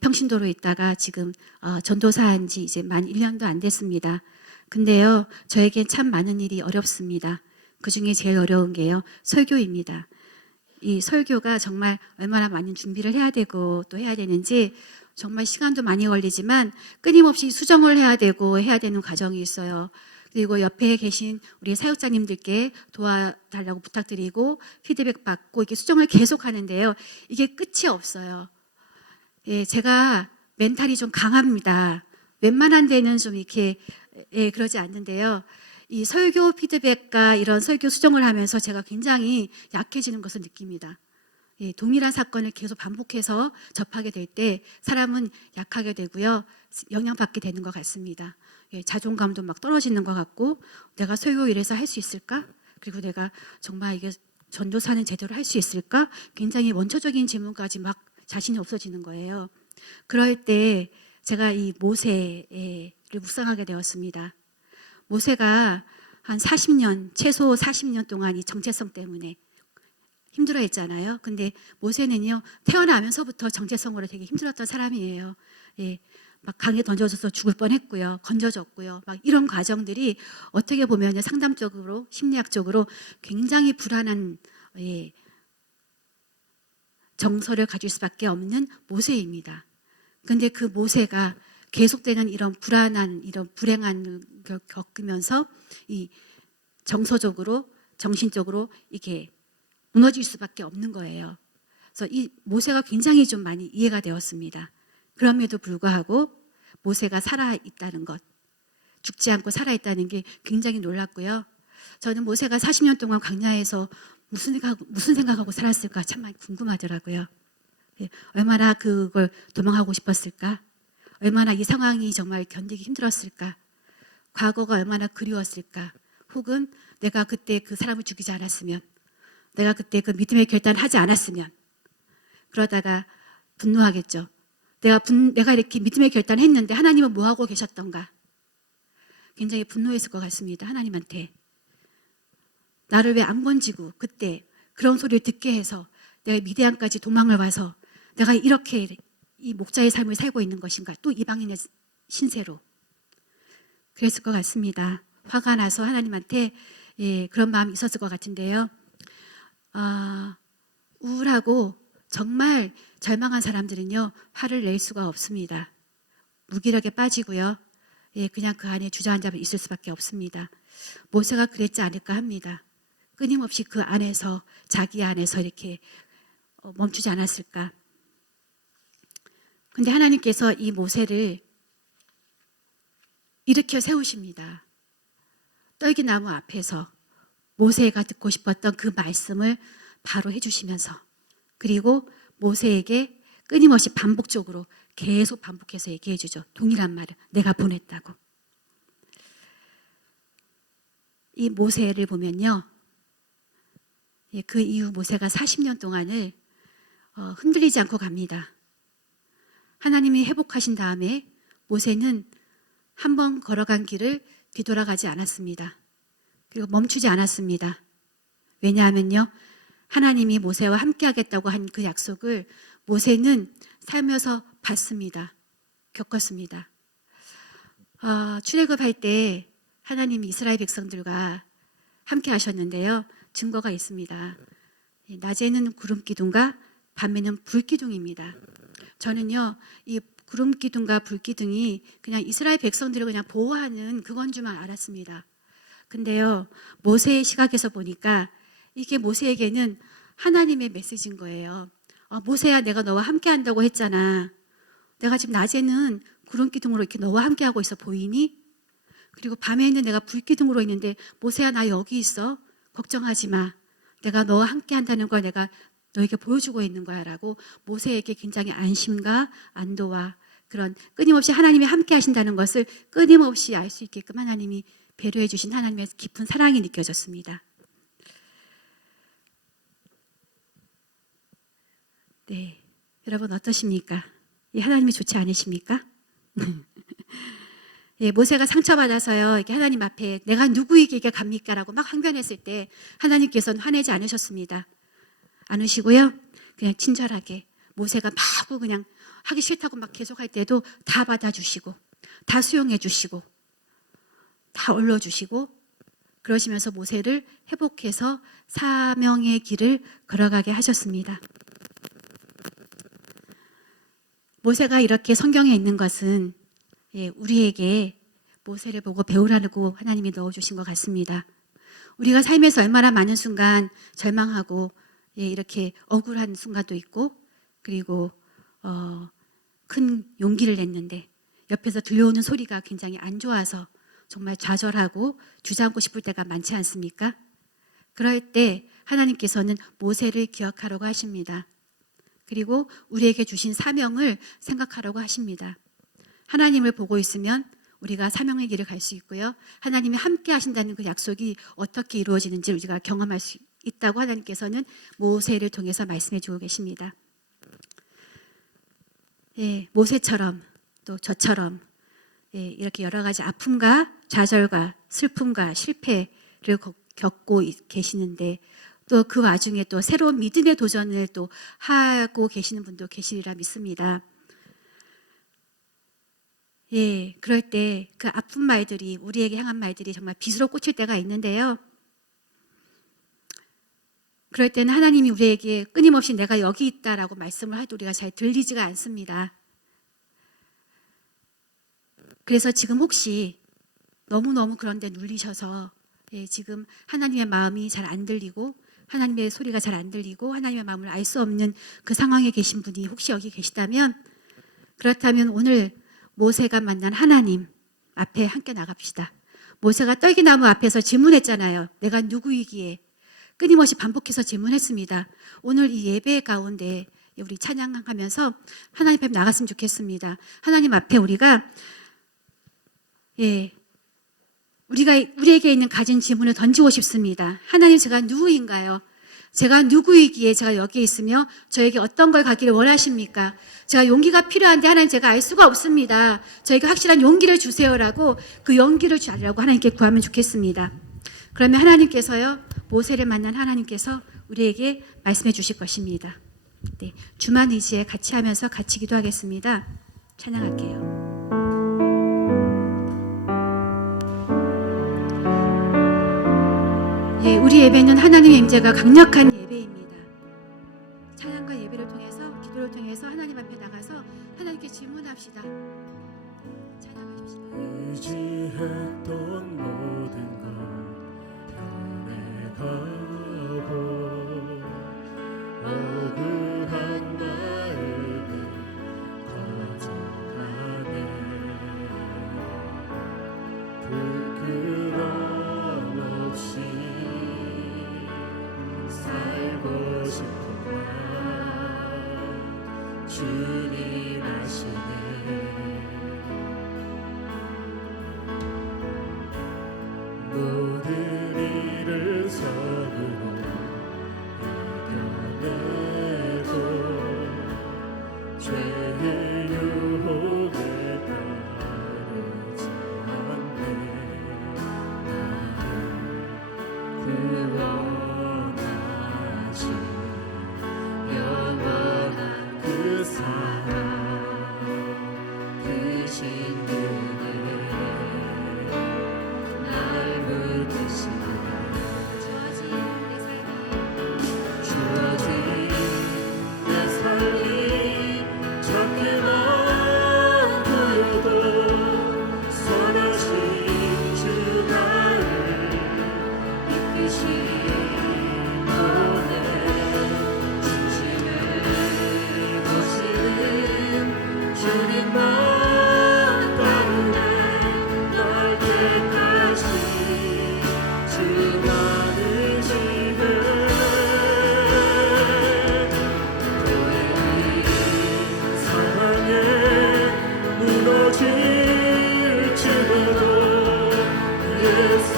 평신도로 있다가 지금 전도사한 지 이제 만 1년도 안 됐습니다. 근데요, 저에겐 참 많은 일이 어렵습니다. 그 중에 제일 어려운 게요, 설교입니다. 이 설교가 정말 얼마나 많은 준비를 해야 되고 또 해야 되는지 정말 시간도 많이 걸리지만 끊임없이 수정을 해야 되고 해야 되는 과정이 있어요. 그리고 옆에 계신 우리 사역자님들께 도와달라고 부탁드리고 피드백 받고 이렇게 수정을 계속 하는데요. 이게 끝이 없어요. 예, 제가 멘탈이 좀 강합니다. 웬만한 데는 좀 이렇게 그러지 않는데요. 이 설교 피드백과 이런 설교 수정을 하면서 제가 굉장히 약해지는 것을 느낍니다. 예, 동일한 사건을 계속 반복해서 접하게 될 때 사람은 약하게 되고요. 영향받게 되는 것 같습니다. 예, 자존감도 막 떨어지는 것 같고 내가 설교 이래서 할 수 있을까? 그리고 내가 정말 이게 전도사는 제대로 할 수 있을까? 굉장히 원초적인 질문까지 막 자신이 없어지는 거예요. 그럴 때 제가 이 모세를 묵상하게 되었습니다. 모세가 한 40년, 최소 40년 동안 이 정체성 때문에 힘들어했잖아요. 근데 모세는요, 태어나면서부터 정체성으로 되게 힘들었던 사람이에요. 예, 막 강에 던져져서 죽을 뻔했고요, 건져졌고요. 막 이런 과정들이 어떻게 보면 상담적으로, 심리학적으로 굉장히 불안한 정서를 가질 수밖에 없는 모세입니다. 근데 그 모세가 계속되는 이런 불안한, 이런 불행한 걸 겪으면서 이 정서적으로, 정신적으로 이게 무너질 수밖에 없는 거예요. 그래서 이 모세가 굉장히 좀 많이 이해가 되었습니다. 그럼에도 불구하고 모세가 살아있다는 것, 죽지 않고 살아있다는 게 굉장히 놀랐고요. 저는 모세가 40년 동안 광야에서 무슨 생각하고 살았을까 참 궁금하더라고요. 예, 얼마나 그걸 도망하고 싶었을까? 얼마나 이 상황이 정말 견디기 힘들었을까? 과거가 얼마나 그리웠을까? 혹은 내가 그때 그 사람을 죽이지 않았으면, 내가 그때 그 믿음의 결단을 하지 않았으면, 그러다가 분노하겠죠. 내가 이렇게 믿음의 결단을 했는데 하나님은 뭐 하고 계셨던가? 굉장히 분노했을 것 같습니다. 하나님한테. 나를 왜 안 건지고 그때 그런 소리를 듣게 해서 내가 미디안까지 도망을 와서 내가 이렇게 이 목자의 삶을 살고 있는 것인가? 또 이방인의 신세로. 그랬을 것 같습니다. 화가 나서 하나님한테 그런 마음이 있었을 것 같은데요. 우울하고 정말 절망한 사람들은요, 화를 낼 수가 없습니다. 무기력에 빠지고요. 그냥 그 안에 주저앉아 있을 수밖에 없습니다. 모세가 그랬지 않을까 합니다. 끊임없이 그 안에서, 자기 안에서 이렇게 멈추지 않았을까. 근데 하나님께서 이 모세를 일으켜 세우십니다. 떨기나무 앞에서 모세가 듣고 싶었던 그 말씀을 바로 해주시면서, 그리고 모세에게 끊임없이 반복적으로 계속 반복해서 얘기해 주죠. 동일한 말을, 내가 보냈다고. 이 모세를 보면요, 그 이후 모세가 40년 동안을 흔들리지 않고 갑니다. 하나님이 회복하신 다음에 모세는 한 번 걸어간 길을 뒤돌아가지 않았습니다. 그리고 멈추지 않았습니다. 왜냐하면요, 하나님이 모세와 함께 하겠다고 한 그 약속을 모세는 살면서 봤습니다. 겪었습니다. 출애굽할 때 하나님이 이스라엘 백성들과 함께 하셨는데요, 증거가 있습니다. 낮에는 구름 기둥과 밤에는 불 기둥입니다. 저는요, 이 구름 기둥과 불 기둥이 그냥 이스라엘 백성들을 그냥 보호하는 그건 줄만 알았습니다. 근데요, 모세의 시각에서 보니까 이게 모세에게는 하나님의 메시지인 거예요. 모세야, 내가 너와 함께 한다고 했잖아. 내가 지금 낮에는 구름 기둥으로 이렇게 너와 함께 하고 있어 보이니? 그리고 밤에는 내가 불 기둥으로 있는데, 모세야, 나 여기 있어. 걱정하지 마. 내가 너와 함께 한다는 걸 내가 너에게 보여주고 있는 거야 라고 모세에게 굉장히 안심과 안도와 그런 끊임없이 하나님이 함께 하신다는 것을 끊임없이 알 수 있게끔 하나님이 배려해 주신 하나님의 깊은 사랑이 느껴졌습니다. 네, 여러분 어떠십니까? 하나님이 좋지 않으십니까? 모세가 상처받아서요, 이렇게 하나님 앞에 내가 누구에게 갑니까? 라고 막 항변했을 때 하나님께서는 화내지 않으셨습니다. 않으시고요, 그냥 친절하게 모세가 마구 그냥 하기 싫다고 막 계속할 때도 다 받아주시고, 다 수용해 주시고, 다 올려주시고, 그러시면서 모세를 회복해서 사명의 길을 걸어가게 하셨습니다. 모세가 이렇게 성경에 있는 것은 우리에게 모세를 보고 배우라고 하나님이 넣어주신 것 같습니다. 우리가 삶에서 얼마나 많은 순간 절망하고 이렇게 억울한 순간도 있고, 그리고 큰 용기를 냈는데 옆에서 들려오는 소리가 굉장히 안 좋아서 정말 좌절하고 주저앉고 싶을 때가 많지 않습니까? 그럴 때 하나님께서는 모세를 기억하라고 하십니다. 그리고 우리에게 주신 사명을 생각하라고 하십니다. 하나님을 보고 있으면 우리가 사명의 길을 갈 수 있고요, 하나님이 함께 하신다는 그 약속이 어떻게 이루어지는지 우리가 경험할 수 있다고 하나님께서는 모세를 통해서 말씀해 주고 계십니다. 모세처럼 또 저처럼 이렇게 여러 가지 아픔과 좌절과 슬픔과 실패를 겪고 계시는데, 또 그 와중에 또 새로운 믿음의 도전을 또 하고 계시는 분도 계시리라 믿습니다. 그럴 때 그 아픈 말들이, 우리에게 향한 말들이 정말 빗으로 꽂힐 때가 있는데요, 그럴 때는 하나님이 우리에게 끊임없이 내가 여기 있다라고 말씀을 해도 우리가 잘 들리지가 않습니다. 그래서 지금 혹시 너무너무 그런데 눌리셔서 지금 하나님의 마음이 잘 안 들리고, 하나님의 소리가 잘 안 들리고, 하나님의 마음을 알 수 없는 그 상황에 계신 분이 혹시 여기 계시다면, 그렇다면 오늘 모세가 만난 하나님 앞에 함께 나갑시다. 모세가 떨기나무 앞에서 질문했잖아요. 내가 누구이기에? 끊임없이 반복해서 질문했습니다. 오늘 이 예배 가운데 우리 찬양하면서 하나님 앞에 나갔으면 좋겠습니다. 하나님 앞에 우리가 우리에게 있는 가진 질문을 던지고 싶습니다. 하나님, 제가 누구인가요? 제가 누구이기에 제가 여기에 있으며 저에게 어떤 걸 가기를 원하십니까? 제가 용기가 필요한데 하나님, 제가 알 수가 없습니다. 저에게 확실한 용기를 주세요라고 그 용기를 주라고 하나님께 구하면 좋겠습니다. 그러면 하나님께서요, 모세를 만난 하나님께서 우리에게 말씀해 주실 것입니다. 네, 주만 의지에 같이 하면서 같이 기도하겠습니다. 찬양할게요. 예, 우리 예배는 하나님의 임재가 강력한 예배입니다. 찬양과 예배를 통해서, 기도를 통해서 하나님 앞에 나가서 하나님께 질문합시다. 찬양하십시다. 의지했던 모든 걸 변해가고 억울한 마음을 가져가네. 부끄러움 없이 살고 싶구나. 주님 아시네. 모든 일을 선으로 이겨내고 죄의 유혹에 따르지 않네. 구원하신 영원한 그 사랑, 그 신분을 날 붙드시네. 주어진 내 삶이 작게만 보여도 선하신 주 나를 이끄시고네. 중심을 보시는 주님만 따르네. 날 때까지 주만 의지해. 상황에 무너질지라도 예수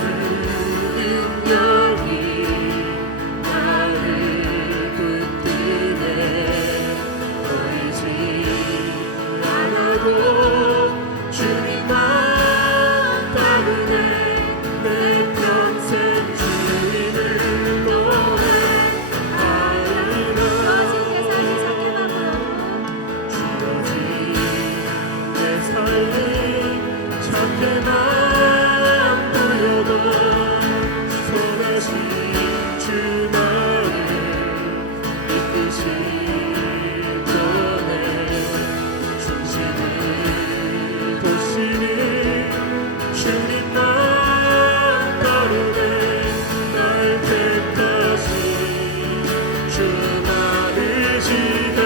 능력이 나를 붙드네. 보이지 않아도 주님만 따르네. 내 평생 주님을 노래하리라. 주어진 내 삶이 작게만 보여도 선하신 주 나를 이끄시고네. 중심을 보시는 주님만 따르네. 날 택하신 주만 의지해.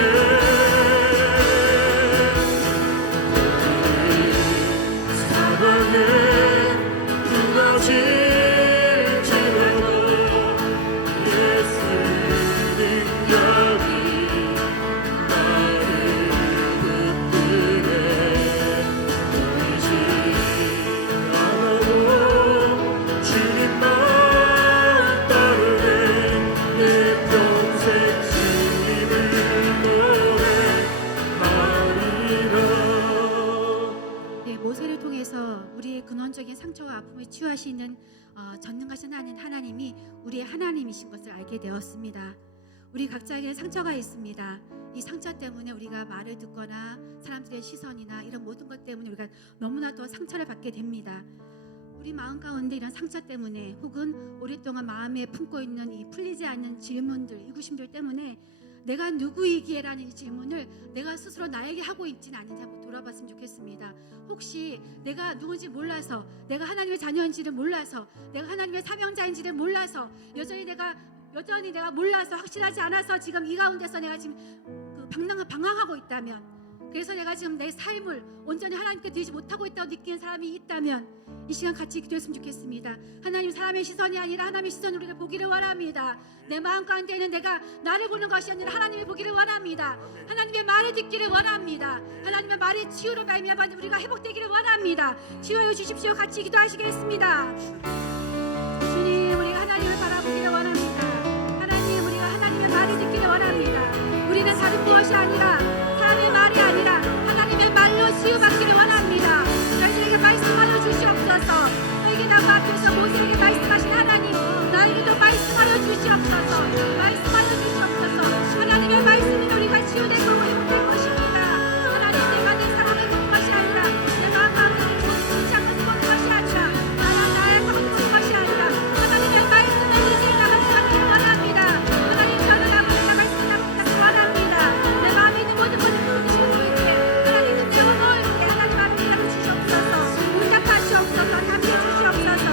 사랑에 무너질지라도 예수 능력이 나를 붙드네. 보이지 않아도 주님만 따르네. 내 평생 주님을 노래하리라. 네, 모세를 통해서 우리의 근원적인 상처와 아픔을 치유하시는 전능하신 하나님이 우리의 하나님이신 것을 알게 되었습니다. 우리 각자에게 상처가 있습니다. 이 상처 때문에 우리가 말을 듣거나 사람들의 시선이나 이런 모든 것 때문에 우리가 너무나도 상처를 받게 됩니다. 우리 마음 가운데 이런 상처 때문에 혹은 오랫동안 마음에 품고 있는 이 풀리지 않는 질문들, 이구심들 때문에 내가 누구이기에라는 이 질문을 내가 스스로 나에게 하고 있지는 않은지 한번 돌아봤으면 좋겠습니다. 혹시 내가 누군지 몰라서, 내가 하나님의 자녀인지를 몰라서, 내가 하나님의 사명자인지를 몰라서, 여전히 내가 몰라서, 확실하지 않아서 지금 이 가운데서 내가 지금 방황하고 있다면, 그래서 내가 지금 내 삶을 온전히 하나님께 드리지 못하고 있다고 느끼는 사람이 있다면 이 시간 같이 기도했으면 좋겠습니다. 하나님, 사람의 시선이 아니라 하나님의 시선으로 우리가 보기를 원합니다. 내 마음 가운데에는 내가 나를 보는 것이 아니라 하나님을 보기를 원합니다. 하나님의 말을 듣기를 원합니다. 하나님의 말이 치유로 말미암아 우리가 회복되기를 원합니다. 치유하여 주십시오. 같이 기도하시겠습니다. 주님, 우리가 하나님을 바라보기를 원합니다. 하나님, 우리가 하나님의 말을 듣기를 원합니다. 우리는 다른 무엇이 아니라 사람의 말이 아니라 하나님의 말로 치유받기를 원합니다. 저희들에게 말씀하여 주시옵소서. 너에게 나무 앞에서 모세에게 말씀하신 하나님, 나에게도 말씀하여 주시옵소서. 말씀하여 주시옵소서. 하나님의 말씀이 우리가 치유되고 회복될 것입니다. 하나님, 내가 내 사람을 보는 것이 아니라 내 마음 가운데 좋지 않고 보는 것이 아니라 나의 하고 싶은 것이 아니라 하나님의 말씀을 의지가 하시기를 원합니다. 하나님, 저는 아버지 나갈 수 있기를 원합니다. 내 마음에 있는 모든 것을 부으시고 있게 하나님 채워놓을게. 하나님 앞에 하여 주시옵소서. 응답하시옵소서. 답해 주시옵소서.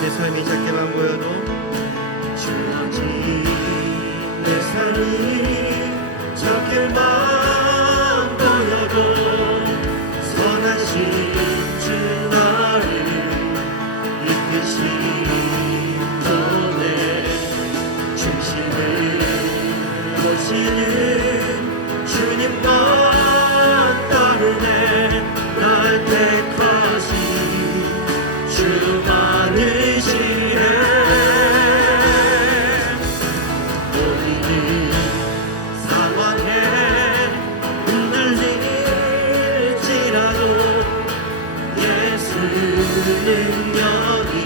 내 삶이 작게만 보여도 주어진 내 삶이 작게만 보여도 선하신 주 나를 이끄신 너의 중심을 보시는 주님만 따르네. 날 택하신 주 많으시네. 우리는 상황에 흔들릴지라도 예수 능력이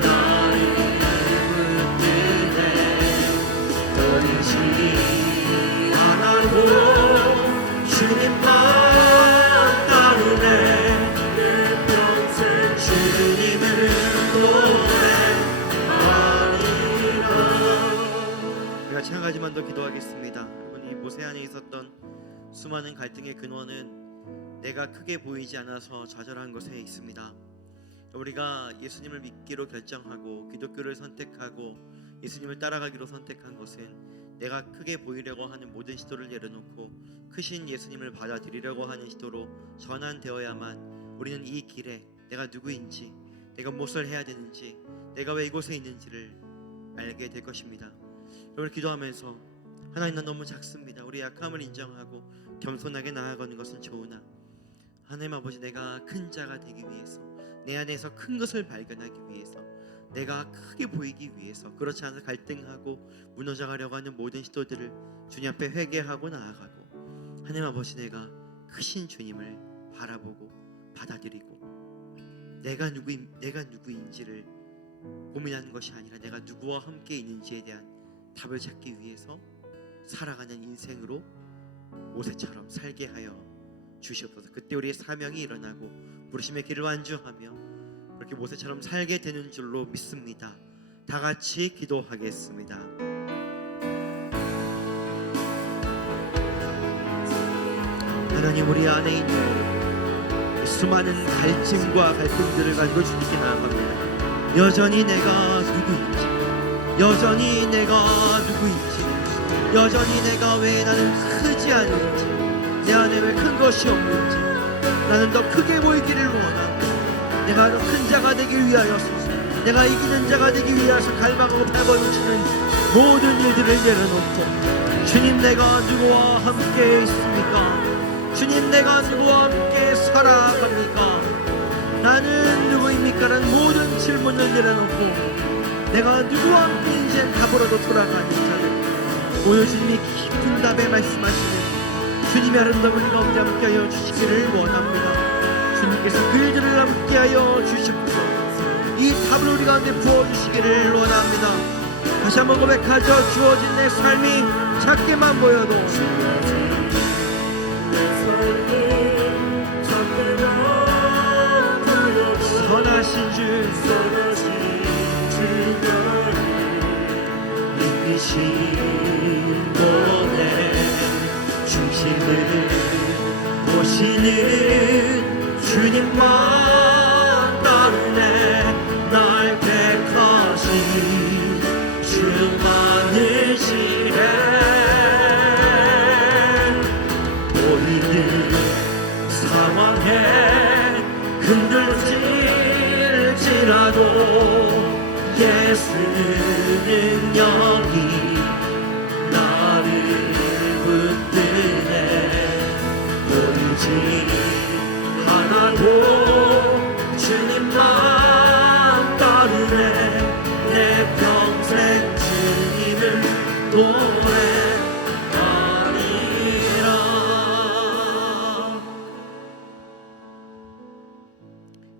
나를 붙드네. 버리지 않아도 주님만 따르네. 주님을 노래하리라. 우리가 찬양하지만 더 기도하겠습니다. 여러분, 이 모세 안에 있었던 수많은 갈등의 근원은 내가 크게 보이지 않아서 좌절한 것에 있습니다. 우리가 예수님을 믿기로 결정하고 기독교를 선택하고 예수님을 따라가기로 선택한 것은 내가 크게 보이려고 하는 모든 시도를 내려놓고 크신 예수님을 받아들이려고 하는 시도로 전환되어야만 우리는 이 길에 내가 누구인지, 내가 무엇을 해야 되는지, 내가 왜 이곳에 있는지를 알게 될 것입니다. 여러분, 기도하면서 하나님, 난 너무 작습니다. 우리 약함을 인정하고 겸손하게 나아가는 것은 좋으나 하나님 아버지, 내가 큰 자가 되기 위해서, 내 안에서 큰 것을 발견하기 위해서, 내가 크게 보이기 위해서, 그렇지 않아서 갈등하고 무너져가려고 하는 모든 시도들을 주님 앞에 회개하고 나아가고, 하나님 아버지, 내가 크신 주님을 바라보고 받아들이고 내가 누구인지를 고민하는 것이 아니라 내가 누구와 함께 있는지에 대한 답을 찾기 위해서 살아가는 인생으로 모세처럼 살게 하여 주시옵소서. 그때 우리의 사명이 일어나고 부르심의 길을 완주하며 그렇게 모세처럼 살게 되는 줄로 믿습니다. 다 같이 기도하겠습니다. 하나님, 우리 안에 있는 수많은 갈증과 갈등들을 가지고 주님께 나아갑니다. 여전히 내가 누구인지, 여전히 내가 왜 나는 크지 않은지, 내 안에 왜 큰 것이 없는지, 나는 더 크게 보이기를 원하고 내가 더 큰 자가 되기 위하여서, 내가 이기는 자가 되기 위해서 갈망하고 발버둥치는 모든 일들을 내려놓고, 주님, 내가 누구와 함께 있습니까? 주님, 내가 누구와 함께 살아갑니까? 나는 누구입니까? 라는 모든 질문을 내려놓고 내가 누구와 함께 이제 답으로도 돌아가는 자들, 오늘 주님이 깊은 답에 말씀하시는 주님의 아름다운 우리 가운데 함께하여 주시기를 원합니다. 주님께서 그 일들을 함께하여 주시옵소서. 이 답을 우리 가운데 부어주시기를 원합니다. 다시 한번 고백하죠. 주어진 내 삶이 작게만 보여도 선하신 주 신도의 중심을 보시는 주님만 따르네. 날 택하신 주만이시네. 보이는 상황에 흔들릴지라도 예수는 영이 나를 붙드네. 보이지 않아도 주님만 따르네. 내 평생 주님을 노래하리라.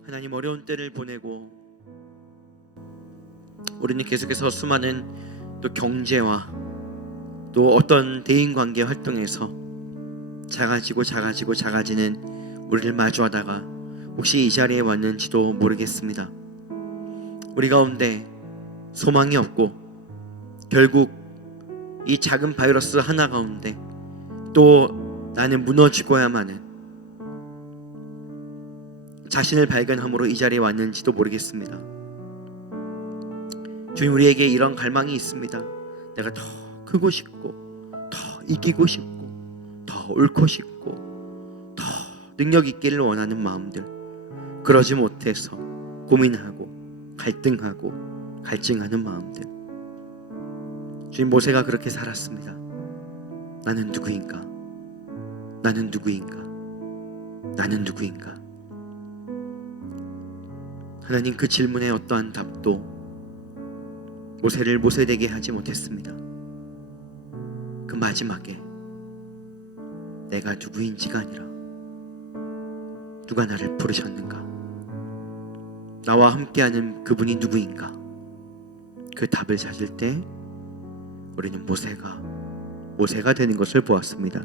하나님, 어려운 때를 보내고 우리는 계속해서 수많은 또 경제와 또 어떤 대인관계 활동에서 작아지는 우리를 마주하다가 혹시 이 자리에 왔는지도 모르겠습니다. 우리 가운데 소망이 없고 결국 이 작은 바이러스 하나 가운데 또 나는 무너지고야만 자신을 발견함으로 이 자리에 왔는지도 모르겠습니다. 주님, 우리에게 이런 갈망이 있습니다. 내가 더 크고 싶고 더 이기고 싶고 더 옳고 싶고 더 능력 있기를 원하는 마음들, 그러지 못해서 고민하고 갈등하고 갈증하는 마음들. 주님, 모세가 그렇게 살았습니다. 나는 누구인가? 나는 누구인가? 나는 누구인가? 하나님, 그 질문에 어떠한 답도 모세를 모세되게 하지 못했습니다. 그 마지막에 내가 누구인지가 아니라 누가 나를 부르셨는가, 나와 함께하는 그분이 누구인가, 그 답을 찾을 때 우리는 모세가 되는 것을 보았습니다.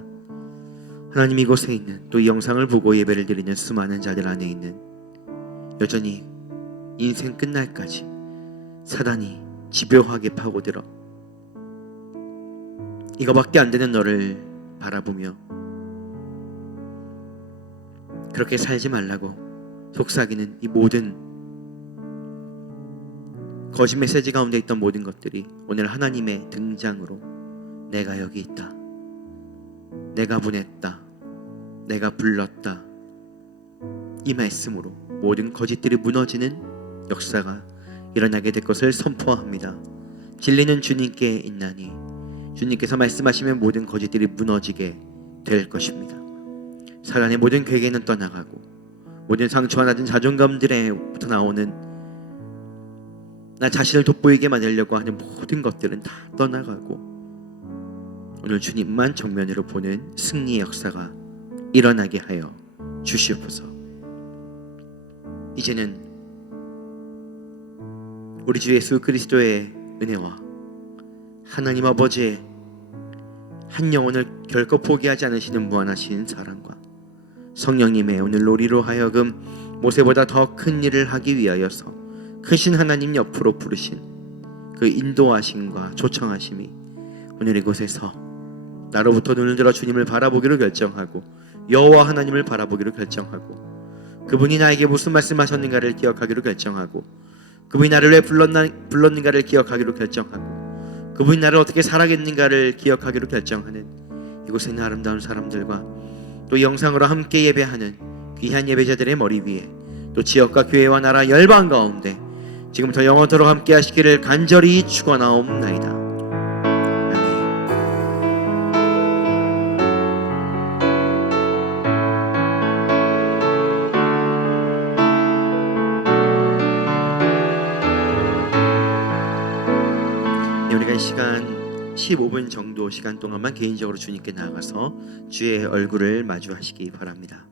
하나님, 이곳에 있는 또 이 영상을 보고 예배를 드리는 수많은 자들 안에 있는 여전히 인생 끝날까지 사단이 집요하게 파고들어 이거밖에 안 되는 너를 바라보며 그렇게 살지 말라고 속삭이는 이 모든 거짓 메시지 가운데 있던 모든 것들이 오늘 하나님의 등장으로 내가 여기 있다, 내가 보냈다, 내가 불렀다, 이 말씀으로 모든 거짓들이 무너지는 역사가 일어나게 될 것을 선포합니다. 진리는 주님께 있나니 주님께서 말씀하시면 모든 거짓들이 무너지게 될 것입니다. 사단의 모든 괴계는 떠나가고 모든 상처와 낮은 자존감들에부터 나오는 나 자신을 돋보이게 만들려고 하는 모든 것들은 다 떠나가고 오늘 주님만 정면으로 보는 승리의 역사가 일어나게 하여 주시옵소서. 이제는 우리 주 예수 그리스도의 은혜와 하나님 아버지의 한 영혼을 결코 포기하지 않으시는 무한하신 사랑과 성령님의 오늘 우리로 하여금 모세보다 더 큰 일을 하기 위하여서 크신 하나님 옆으로 부르신 그 인도하심과 초청하심이 오늘 이곳에서 나로부터 눈을 들어 주님을 바라보기로 결정하고 여호와 하나님을 바라보기로 결정하고 그분이 나에게 무슨 말씀하셨는가를 기억하기로 결정하고 그분이 나를 왜 불렀는가를 기억하기로 결정하고 그분이 나를 어떻게 살아겠는가를 기억하기로 결정하는 이곳에 있는 아름다운 사람들과 또 영상으로 함께 예배하는 귀한 예배자들의 머리 위에 또 지역과 교회와 나라 열방 가운데 지금부터 영원토록 함께 하시기를 간절히 축원하옵나이다. 우리가 이 시간 15분 정도 시간 동안만 개인적으로 주님께 나아가서 주의 얼굴을 마주하시기 바랍니다.